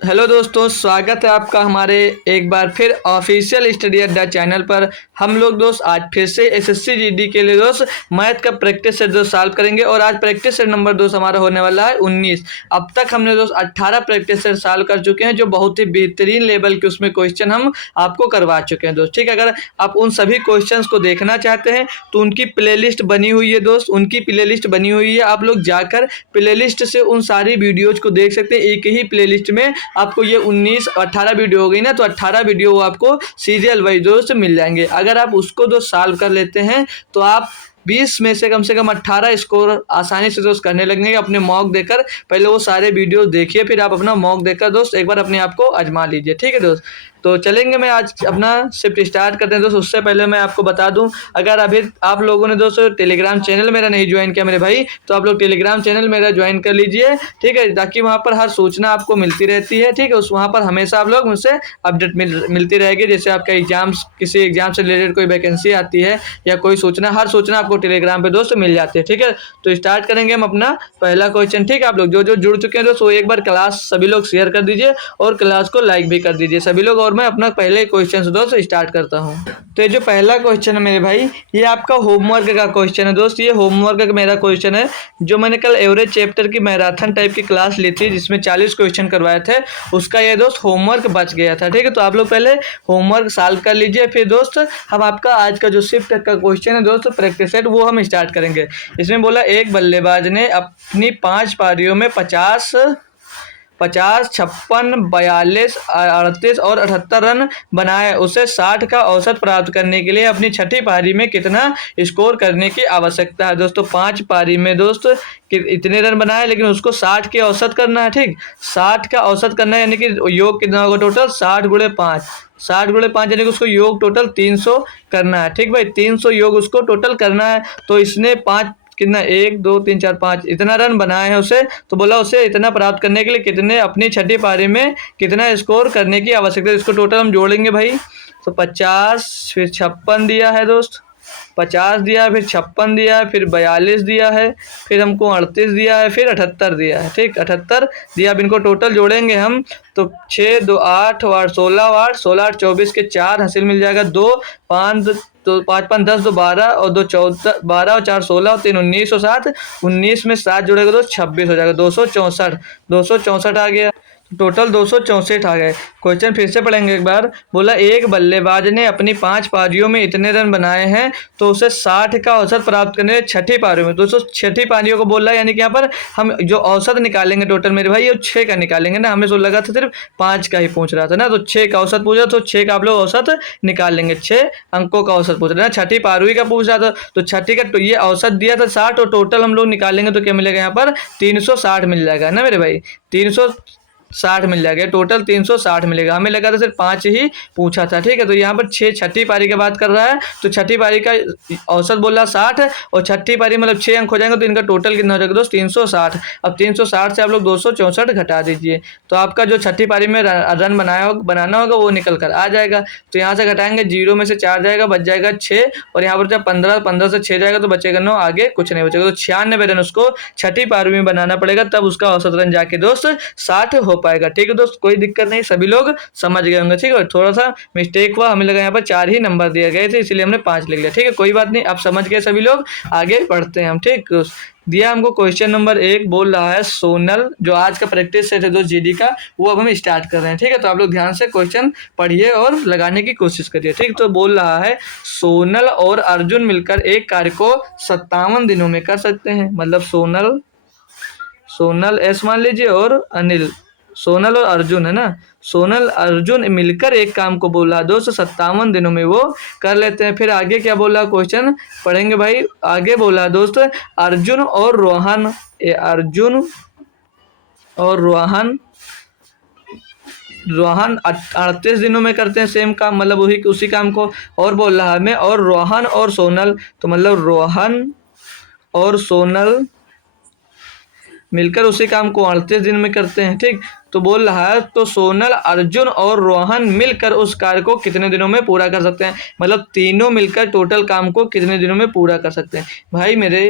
Hello दोस्तों, स्वागत है आपका हमारे एक बार फिर ऑफिशियल स्टडी अड्डा चैनल पर। हम लोग दोस्त आज फिर से एसएससी जीडी के लिए दोस्त मैथ का प्रैक्टिस सेट दोस्त सॉल्व करेंगे और आज प्रैक्टिस सेट नंबर दोस्त हमारा होने वाला है 19। अब तक हमने दोस्त 18 प्रैक्टिस सेट सॉल्व कर चुके हैं, जो बहुत ही बेहतरीन लेवल के उसमें क्वेश्चन हम आपको करवा चुके हैं दोस्त। ठीक है, अगर आप उन सभी क्वेश्चंस को देखना चाहते हैं तो उनकी प्लेलिस्ट बनी हुई है दोस्त, उनकी प्लेलिस्ट बनी हुई है। आप लोग जाकर प्लेलिस्ट से उन सारी वीडियोज को देख सकते हैं। एक ही प्लेलिस्ट में आपको ये 19 18 वीडियो हो गई ना, तो 18 वीडियो आपको सीरियल वाइज दोस्त मिल जाएंगे। अगर आप उसको दोस्त सॉल्व कर लेते हैं तो आप 20 में से कम 18 स्कोर आसानी से दोस्त करने लगेंगे अपने मॉक देकर। पहले वो सारे वीडियो देखिए, फिर आप अपना मॉक देकर दोस्त एक बार अपने आप को आजमा लीजिए। ठीक है दोस्त, तो चलेंगे। मैं आज अपना शिफ्ट स्टार्ट करते हैं दोस्त। उससे पहले मैं आपको बता दूं, अगर अभी आप लोगों ने दोस्तों टेलीग्राम चैनल मेरा नहीं ज्वाइन किया मेरे भाई, तो आप लोग टेलीग्राम चैनल मेरा ज्वाइन कर लीजिए। ठीक है, ताकि वहाँ पर हर सूचना आपको मिलती रहती है। ठीक है, उस वहाँ पर हमेशा आप लोग मुझसे अपडेट मिलती रहेगी। जैसे आपका एग्जाम्स, किसी एग्जाम से रिलेटेड कोई वैकेंसी आती है या कोई सूचना, हर सूचना आपको टेलीग्राम पे दोस्त मिल जाती है। ठीक है, तो स्टार्ट करेंगे हम अपना पहला क्वेश्चन। ठीक है, आप लोग जो जो जुड़ चुके हैं दोस्त वो एक बार क्लास सभी लोग शेयर कर दीजिए और क्लास को लाइक भी कर दीजिए सभी लोग। और मैं अपना पहले क्वेश्चन से दोस्त स्टार्ट करता हूँ। तो ये जो पहला क्वेश्चन है मेरे भाई, ये आपका होमवर्क का क्वेश्चन है दोस्त। ये होमवर्क का मेरा क्वेश्चन है, जो मैंने कल एवरेज चैप्टर की मैराथन टाइप की क्लास ली थी जिसमें 40 क्वेश्चन करवाए थे, उसका ये दोस्त होमवर्क बच गया था। ठीक है, तो आप लोग पहले होमवर्क सॉल्व कर लीजिए, फिर दोस्त हम आपका आज का जो शिफ्ट का क्वेश्चन है दोस्त प्रैक्टिस सेट, वो हम स्टार्ट करेंगे। इसमें बोला एक बल्लेबाज ने अपनी 5 पारियों में 50, 56, 42, 38 और 78 रन बनाए। उसे 60 का औसत प्राप्त करने के लिए अपनी छठी पारी में कितना स्कोर करने की आवश्यकता है। दोस्तों 5 पारी में दोस्त इतने रन बनाए, लेकिन उसको 60 के औसत करना है। ठीक, 60 का औसत करना है, यानी कि योग कितना होगा टोटल 60 गुणे 5, 60 गुणे 5 यानी कि उसको योग टोटल 300 करना है। ठीक भाई, 300 योग उसको टोटल करना है। तो इसने 5 कितना 1 2 3 4 5 इतना रन बनाए हैं उसे, तो बोला उसे इतना प्राप्त करने के लिए कितने अपनी छठी पारी में कितना स्कोर करने की आवश्यकता है। इसको टोटल हम जोड़ेंगे भाई, तो 50 फिर 56 दिया है दोस्त, 50 दिया है, फिर 56 दिया है, फिर 42 दिया है, फिर हमको 38 दिया है, फिर 78 दिया है। ठीक, 78 दिया। अब इनको टोटल जोड़ेंगे हम, तो 6 2 8 और 16 8 16 8 24 के 4 हासिल मिल जाएगा। 2 5 तो 5 5 10 2 12 और 2 14 12 और 4 16 और 3 19 और 7 19 में 7 जोड़ेगा तो 26 हो जाएगा। 264 आ गया, टोटल 264 आ गए। क्वेश्चन फिर से पढ़ेंगे एक बार। बोला एक बल्लेबाज ने अपनी 5 पारियों में इतने रन बनाए हैं, तो उसे 60 का औसत प्राप्त करने छठी पारियों में। दोस्तों छठी पारियों को बोल रहा है, यानी कि यहाँ पर हम जो औसत निकालेंगे टोटल मेरे भाई, ये 6 का निकालेंगे ना। हमें तो लगा था सिर्फ 5 का ही पूछ रहा था ना, तो 6 का औसत पूछा, तो 6 का आप लोग औसत निकाल लेंगे। 6 अंकों का औसत पूछ रहा है, छठी पारवी का पूछ रहा था, तो छठी का तो ये औसत दिया था 60 और टोटल हम लोग निकालेंगे तो क्या मिलेगा यहाँ पर 360 मिल जाएगा ना मेरे भाई। 360 मिल जाएगा, टोटल 360 मिलेगा। हमें लगा था सिर्फ 5 ही पूछा था। ठीक है, तो यहाँ पर 6 छठी पारी की बात कर रहा है, तो छठी पारी का औसत बोल रहा 60 और छठी पारी मतलब 6 अंक हो जाएंगे, तो इनका टोटल कितना हो जाएगा दोस्त 360। अब 360 से आप लोग 264 घटा दीजिए, तो आपका जो छठी पारी में रन बनाना होगा वो निकल कर आ जाएगा। तो यहाँ से घटाएंगे, 0 में से 4 जाएगा, बच जाएगा 6, और यहाँ पर जब 15 से 6 जाएगा तो बचेगा 9, आगे कुछ नहीं बचेगा। तो 96 रन उसको छठी पारी में बनाना पड़ेगा, तब उसका औसत रन जाके दोस्त 60 हो पाएगा। ठीक है दोस्त, कोई दिक्कत नहीं, सभी लोग समझ गए होंगे। ठीक है, थोड़ा सा मिस्टेक हुआ, हमें लगा यहाँ पर 4 ही नंबर दिए गए थे, इसलिए हमने 5 लिख लिया। ठीक है, कोई बात नहीं, आप समझ गए सभी लोग, आगे बढ़ते हैं हम। ठीक, दिया हमको क्वेश्चन नंबर 1 बोल रहा है सोनल, जो आज का प्रैक्टिस सेट है दोस्त जीडी का, वो अब हम स्टार्ट कर रहे हैं। ठीक है, तो आप लोग ध्यान से क्वेश्चन पढ़िए और लगाने की कोशिश करिए। ठीक, तो बोल रहा है सोनल और अर्जुन मिलकर एक कार्य को 57 दिनों में कर सकते हैं। मतलब सोनल एस मान लीजिए और अनिल, सोनल और अर्जुन है ना, सोनल अर्जुन मिलकर एक काम को बोला दोस्त 57 दिनों में वो कर लेते हैं। फिर आगे क्या बोला क्वेश्चन पढ़ेंगे भाई। आगे बोला दोस्त अर्जुन और रोहन 38 दिनों में करते हैं सेम काम, मतलब वही उसी काम को। और बोल रहा है मैं, और रोहन और सोनल, तो मतलब रोहन और सोनल मिलकर उसी काम को 38 दिन में करते हैं। ठीक, तो बोल रहा है तो सोनल अर्जुन और रोहन मिलकर उस कार्य को कितने दिनों में पूरा कर सकते हैं। मतलब तीनों मिलकर टोटल काम को कितने दिनों में पूरा कर सकते हैं। भाई मेरे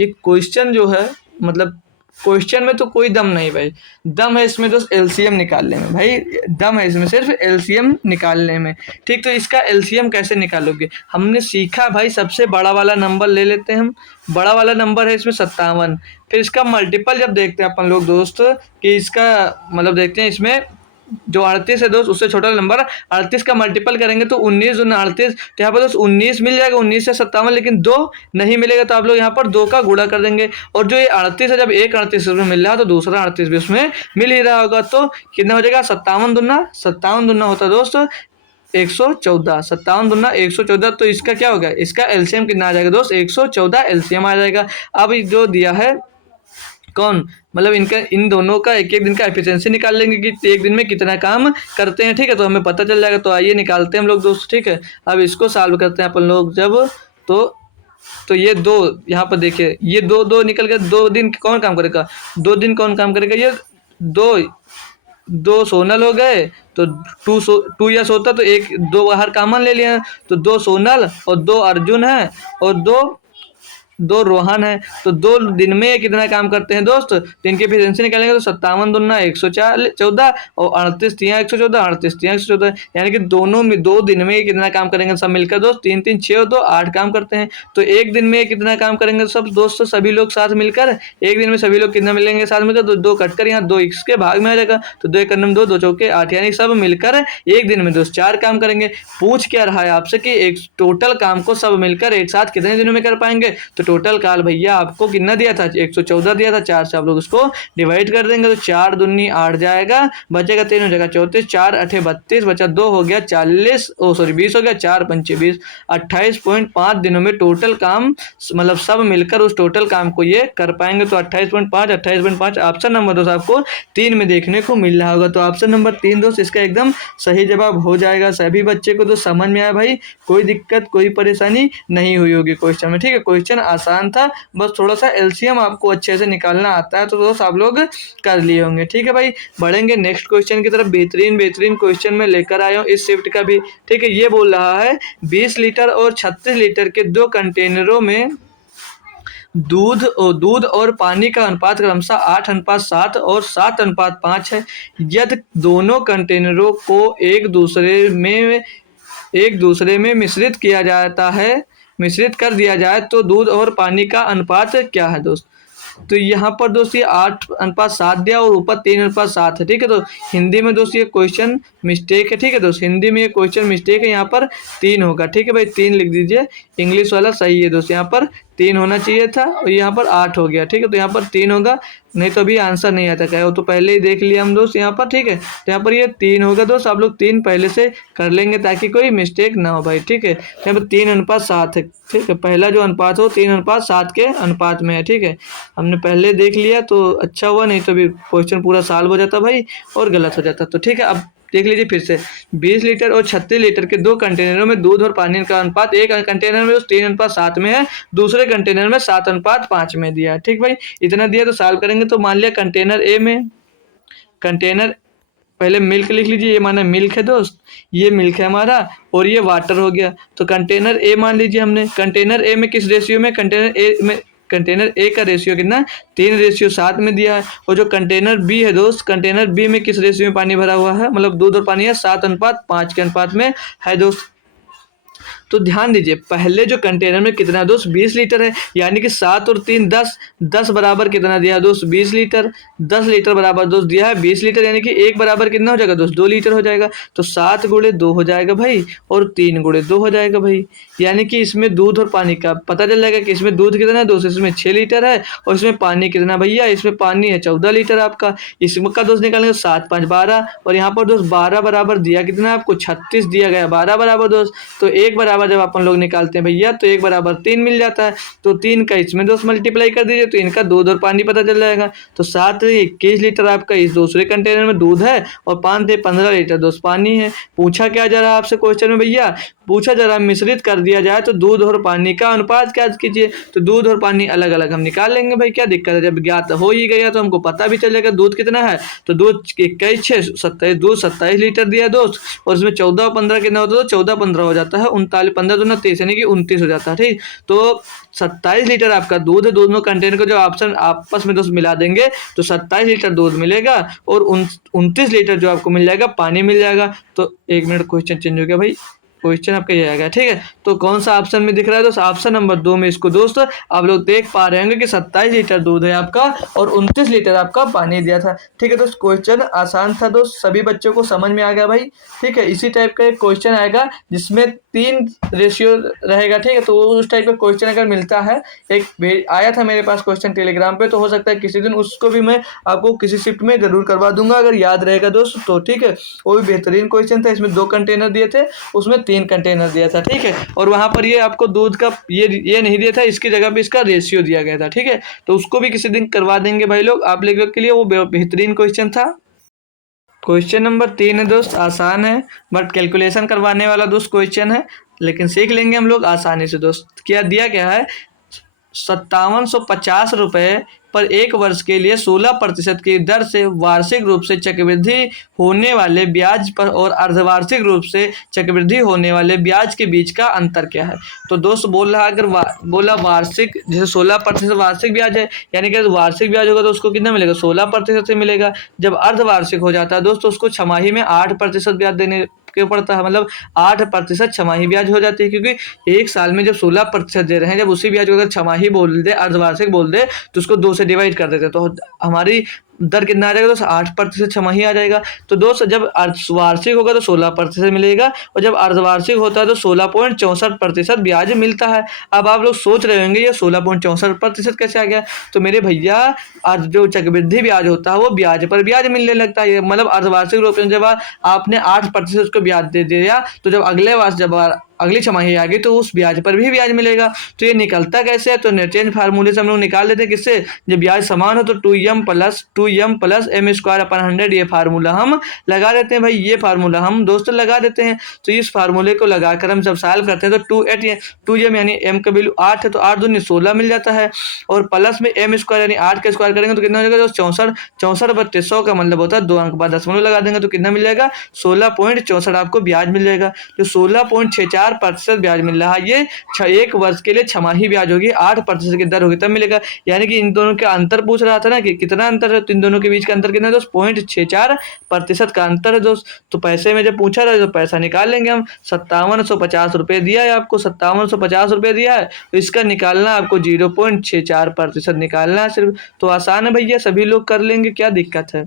ये क्वेश्चन जो है मतलब क्वेश्चन में तो कोई दम नहीं भाई, दम है इसमें दोस्त एलसीएम निकालने में भाई, दम है इसमें सिर्फ एलसीएम निकालने में। ठीक, तो इसका एलसीएम कैसे निकालोगे, हमने सीखा भाई सबसे बड़ा वाला नंबर ले लेते हैं हम, बड़ा वाला नंबर है इसमें 57। फिर इसका मल्टीपल जब देखते हैं अपन लोग दोस्त कि इसका मतलब देखते हैं इसमें जो 38 है दोस्त उससे छोटा नंबर 38 का मल्टीपल करेंगे तो 19 दूना 38, तो यहाँ पर दोस्त 19 मिल जाएगा, 19 से 57, लेकिन 2 नहीं मिलेगा तो आप लोग यहाँ पर 2 का गुणा कर देंगे। और जो ये 38 है जब एक 38 उसमें मिल रहा है तो दूसरा 38 भी उसमें मिल ही रहा होगा, तो कितना हो जाएगा 57 दूना होता है दोस्त 114, 57 दूना 114। तो इसका क्या होगा, इसका एलसीएम कितना आ जाएगा दोस्त 114 एलसीएम आ जाएगा। अब जो दिया है कौन, मतलब इनका इन दोनों का एक एक दिन का एफिशिएंसी निकाल लेंगे कि एक दिन में कितना काम करते हैं। ठीक है, तो हमें पता चल जाएगा। तो आइए निकालते हैं हम लोग दोस्त। ठीक है, अब इसको सॉल्व करते हैं अपन लोग जब तो ये 2 यहाँ पर देखिए, ये 2 निकल गया। 2 दिन कौन काम करेगा, 2 दिन कौन काम करेगा, ये 2 सोनल हो गए तो 2 यस होता तो 2 बाहर कॉमन ले लिया, तो 2 सोनल और 2 अर्जुन है और 2 रोहन है। तो 2 दिन में ये कितना काम करते हैं दोस्त, तो इनकी एफिशिएंसी निकालेंगे तो 57 दूना 114 और 38 तिया 114, 38 तिया 114, यानी कि दोनों में 2 दिन में ये कितना काम करेंगे सब मिलकर दोस्त, 3 3 6 और 2 8 काम करते हैं। तो एक दिन में कितना काम करेंगे सब दोस्त, सभी लोग साथ मिलकर एक दिन में सभी लोग कितना मिलेंगे साथ मिलकर, तो 2 कटकर यहाँ 2 इसके भाग में आ जाएगा, तो 2 एक 2 2 चौके 8, यानी सब मिलकर एक दिन में दोस्त 4 काम करेंगे। पूछ क्या रहा है आपसे कि एक टोटल काम को सब मिलकर एक साथ कितने दिनों में कर पाएंगे, तो टोटल काल भैया आपको कितना दिया था 114 दिया था, 4 से आप लोग उसको डिवाइड कर देंगे तो 4 दूनी 8 जाएगा, बचेगा 3 हो जाएगा 34, 4 8 32 बचा 2 हो गया 40, 20 हो गया, 4 5 20, 28.5 दिनों में टोटल काम मतलब सब मिलकर उस टोटल काम को ये कर पाएंगे। तो 28.5 ऑप्शन नंबर दोस्त आपको 3 में देखने को मिल रहा होगा। तो ऑप्शन नंबर 3 दोस्त इसका एकदम सही जवाब हो जाएगा। सभी बच्चे को तो समझ में आया भाई, कोई दिक्कत कोई परेशानी नहीं हुई होगी क्वेश्चन में। ठीक है, क्वेश्चन आसान था, बस थोड़ा सा एलसीएम आपको अच्छे से निकालना आता है तो दोस्त आप लोग कर लिए होंगे। ठीक है भाई, बढ़ेंगे नेक्स्ट क्वेश्चन की तरफ। बेहतरीन क्वेश्चन में लेकर आया हूँ इस शिफ्ट का भी। ठीक है, ये बोल रहा है 20 लीटर और 36 लीटर के 2 कंटेनरों में दूध और पानी का अनुपात क्रमशः 8:7 और 7:5 है। यदि दोनों कंटेनरों को एक दूसरे में मिश्रित कर दिया जाए तो दूध और पानी का अनुपात क्या है दोस्त। तो यहाँ पर दोस्त ये 8:7 दिया और ऊपर 3:7 है। ठीक है, तो हिंदी में दोस्त ये क्वेश्चन मिस्टेक है। ठीक है दोस्त, हिंदी में ये क्वेश्चन मिस्टेक है, यहाँ पर 3 होगा। ठीक है भाई, 3 लिख दीजिए, इंग्लिश वाला सही है दोस्त, यहाँ पर 3 होना चाहिए था और यहाँ पर 8 हो गया। ठीक है, तो यहाँ पर 3 होगा, नहीं तो अभी आंसर नहीं आता क्या, वो तो पहले ही देख लिया हम दोस्त यहाँ पर। ठीक है, तो यहाँ पर ये 3 होगा दोस्त, आप लोग 3 पहले से कर लेंगे ताकि कोई मिस्टेक ना हो भाई। ठीक है, यहाँ पर 3:7 है। ठीक है, पहला जो अनुपात हो 3:7 के अनुपात में है। ठीक है, हमने पहले देख लिया तो अच्छा हुआ, नहीं तो भी क्वेश्चन पूरा सॉल्व हो जाता भाई और गलत हो जाता। तो ठीक है, अब देख लीजिए फिर से 20 लीटर और 36 लीटर के 2 कंटेनरों में दूध और पानी का अनुपात एक कंटेनर में 3:7 में है, दूसरे कंटेनर में 7:5 में दिया है। ठीक भाई, इतना दिया तो सॉल्व करेंगे। तो मान लिया कंटेनर ए में, कंटेनर पहले मिल्क लिख लीजिए, ये माना मिल्क है दोस्त, ये मिल्क है हमारा और ये वाटर हो गया। तो कंटेनर ए मान लीजिए हमने, कंटेनर ए में किस रेशियो में, कंटेनर ए का रेशियो कितना 3:7 में दिया है। और जो कंटेनर बी है दोस्त, कंटेनर बी में किस रेशियो में पानी भरा हुआ है, मतलब दूध और पानी है 7:5 के अनुपात में है दोस्त। तो ध्यान दीजिए, पहले जो कंटेनर में कितना दोस्त 20 लीटर है, यानी कि 7 और 3 10 बराबर कितना दिया दोस्त 20 लीटर, 10 लीटर बराबर दोस्त दिया है 20 लीटर, यानी कि 1 बराबर कितना हो जाएगा दोस्त 2 लीटर हो जाएगा। तो 7 × 2 हो जाएगा भाई और 3 × 2 हो जाएगा भाई, यानी कि इसमें दूध और पानी का पता चल जाएगा कि इसमें दूध कितना है दोस्त, इसमें 6 लीटर है और इसमें पानी कितना भैया, इसमें पानी है 14 लीटर आपका। इसमें का दोस्त निकालेंगे 7 5 12 और यहाँ पर दोस्त 12 बराबर दिया कितना आपको 36 दिया गया, 12 बराबर दोस्त। तो 1 बराबर जब अपन लोग निकालते हैं भैया तो 1 बराबर 3 मिल जाता है, तो 3 का इसमें दोस्त मल्टीप्लाई कर दीजिए तो इनका दूध और पानी पता चल जाएगा। तो 7 21 लीटर आपका इस दूसरे कंटेनर में दूध है और 5 15 लीटर दोस्त पानी है। पूछा क्या जा रहा है आपसे क्वेश्चन में भैया, पूछा जा रहा है मिश्रित कर दिया जाए तो दूध और पानी का अनुपात क्या कीजिए, तो दूध और पानी अलग अलग हम निकाल लेंगे भाई, क्या दिक्कत है, जब ज्ञात हो ही गया तो हमको पता भी चलेगा दूध कितना है। तो दूध 21 6 27 दूध 27 लीटर दिया दोस्त और इसमें 14 15 कितना होता है, तो 14 15 हो जाता है 45 15 दूना 23 यानी कि 29 हो जाता है। ठीक, तो 27 लीटर आपका दूध है। दोनों कंटेनर को जो ऑप्शन आपस में दोस्त मिला देंगे तो 27 लीटर दूध मिलेगा और 29 लीटर जो आपको मिल जाएगा पानी मिल जाएगा। तो 1 मिनट क्वेश्चन चेंज हो गया भाई, क्वेश्चन आपका ये आएगा। ठीक है, तो कौन सा ऑप्शन में दिख रहा है दोस्त? ऑप्शन नंबर 2 में इसको दोस्त आप लोग देख पा रहे होंगे कि 27 लीटर दूध है आपका और 29 लीटर आपका पानी दिया था। ठीक है दोस्त, क्वेश्चन आसान था दोस्त, सभी बच्चों को समझ में आ गया भाई। ठीक है, इसी टाइप का एक क्वेश्चन आएगा जिसमें 3 रेशियो रहेगा। ठीक है, तो उस टाइप का क्वेश्चन अगर मिलता है, एक आया था मेरे पास क्वेश्चन टेलीग्राम पे, तो हो सकता है किसी दिन उसको भी मैं आपको किसी शिफ्ट में जरूर करवा दूंगा अगर याद रहेगा दोस्त तो। ठीक है, वो भी बेहतरीन क्वेश्चन था, इसमें 2 कंटेनर दिए थे, उसमें 3 कंटेनर दिया था। ठीक है, और वहां पर ये आपको दूध का ये नहीं दिया था, इसकी जगह पे इसका रेशियो दिया गया था। ठीक है, तो उसको भी किसी दिन करवा देंगे भाई लोग आप लोगों के लिए, वो बेहतरीन क्वेश्चन था। क्वेश्चन नंबर 3 है दोस्त, आसान है बट कैलकुलेशन करवाने वाला दोस्त क्वेश्चन है, लेकिन सीख लेंगे हम लोग आसानी से दोस्त। क्या दिया क्या है, 5750 रुपये पर 1 वर्ष के लिए 16% की दर से वार्षिक रूप से चक्रवृद्धि होने वाले ब्याज पर और अर्धवार्षिक रूप से चक्रवृद्धि होने वाले ब्याज के बीच का अंतर क्या है। तो दोस्त बोल रहा अगर बोला वार्षिक, जैसे 16% वार्षिक ब्याज है, यानी कि वार्षिक ब्याज होगा तो उसको कितना मिलेगा, 16% से मिलेगा। जब अर्धवार्षिक हो जाता है दोस्त तो उसको छमाही में 8% ब्याज देने के पड़ता है, मतलब 8% छमाही ब्याज हो जाती है, क्योंकि एक साल में जब 16% दे रहे हैं, जब उसी ब्याज को अगर छमाही बोल दे, अर्धवार्षिक बोल दे, तो उसको 2 से डिवाइड कर देते हैं, तो हमारी दर कितना आ जाएगा दोस्त, 8% छमाही आ जाएगा। तो दोस्त जब वार्षिक होगा तो 16% मिलेगा और जब अर्धवार्षिक होता है तो 16.64% ब्याज मिलता है। अब आप लोग सोच रहे होंगे ये 16.64% कैसे आ गया, तो मेरे भैया आज जो चक्रवृद्धि ब्याज होता है वो ब्याज पर ब्याज मिलने लगता है। मतलब अर्धवार्षिक रूप में जब आपने 8% उसको ब्याज दे दिया, तो जब अगले वर्ष जब अगली छमाही आ गई तो उस ब्याज पर भी ब्याज मिलेगा। तो ये निकलता कैसे है, तो नेट चेंज फार्मूले से हम लोग निकाल लेते हैं। किससे, जब ब्याज समान हो तो 2m plus m square upon 100 ये फार्मूला हम लगा देते हैं भाई, ये फार्मूला हम दोस्तों लगा देते हैं। तो इस फार्मूले को लगाकर हम जब सॉल्व करते हैं तो 2m यानी m का वैल्यू 8 है तो 8 दूनी 16 मिल जाता है, और प्लस में m स्क्वायर यानी 8 का स्क्वायर करेंगे तो कितना हो जाएगा, 64 का मतलब होता है 2 अंक बाद दशमलव लगा देंगे तो कितना मिल जाएगा, 16.64 आपको ब्याज मिल जाएगा। जो 16.64% ब्याज मिल रहा है ये 1 वर्ष के लिए छमाही ब्याज होगी, 8% की दर होगी तब मिलेगा। यानी कि इन दोनों का अंतर पूछ रहा था ना कि कितना अंतर है, तो इन दोनों के बीच का अंतर कितना है दोस्त, 0.64% का अंतर है दोस्त। तो पैसे में जब पूछा रहा तो पैसा निकाल लेंगे हम। 5750 रुपये दिया है आपको, 5750 रुपये दिया है, तो इसका निकालना आपको 0.64% निकालना है सिर्फ। तो आसान है भैया, सभी लोग कर लेंगे, क्या दिक्कत है।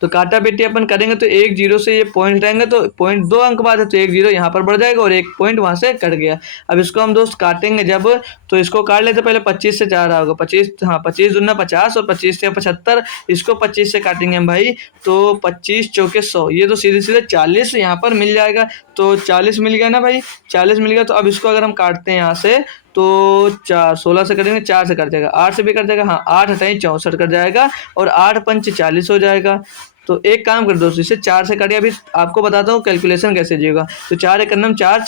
तो काटा बेटी अपन करेंगे तो 1 0 से ये पॉइंट रहेंगे तो पॉइंट 2 अंक बाद है तो 1 0 यहाँ पर बढ़ जाएगा और 1 पॉइंट वहां से कट गया। अब इसको हम दोस्त काटेंगे जब, तो इसको काट लेते पहले 25 से 4 होगा, 25 हाँ 25 दूना 50 और 25 से 75, इसको 25 से काटेंगे हम भाई तो 25 चौके 100, ये तो सीधे सीधे 40 यहाँ पर मिल जाएगा। तो 40 मिल गया ना भाई, 40 मिल गया। तो अब इसको अगर हम काटते हैं यहाँ से तो 16 से करेंगे, 4 से कट जाएगा, 8 से भी कट जाएगा, हाँ 8 हटाई 64 कट जाएगा और 8 पंच 40 हो जाएगा। तो एक काम कर दोस्तों, इसे 4 से काटिए, अभी आपको बताता हूँ कैलकुलेशन कैसे जाएगा। तो 4 एकन्नम 4,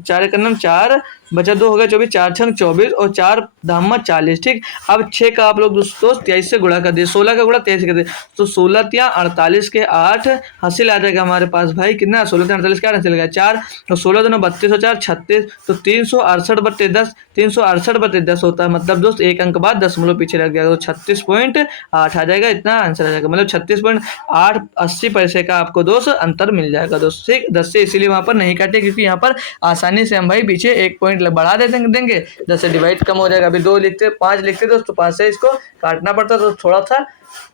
4 एकन्नम 4 बचा 2 हो गया 24, 4 छंग 24 और 4 धामा 40। ठीक, अब 6 का आप लोग दोस्तों 23 से गुणा कर दिए, 16 का गुणा 23 कर दिए, तो 16 तिया 48 के 8 हासिल आ जाएगा हमारे पास भाई कितना, 16 48 के 8 हासिल गया 4, तो 16 दोनों 32 और 4 36, तो 368/10, 368/10 होता है। मतलब दोस्त एक अंक बाद दशमलव पीछे रख गया तो 36.8 आ जाएगा, इतना आंसर आ जाएगा। मतलब 36.880 पैसे का आपको दोस्त अंतर मिल जाएगा दोस्त। ठीक, 10 से इसीलिए वहां पर नहीं काटे क्योंकि यहाँ पर आसानी से हम भाई पीछे 1 पॉइंट बढ़ा देंगे, 10 से डिवाइड कम हो जाएगा। अभी 2 लिखते 5 लिखते दोस्तों, 5 से इसको काटना पड़ता तो थोड़ा सा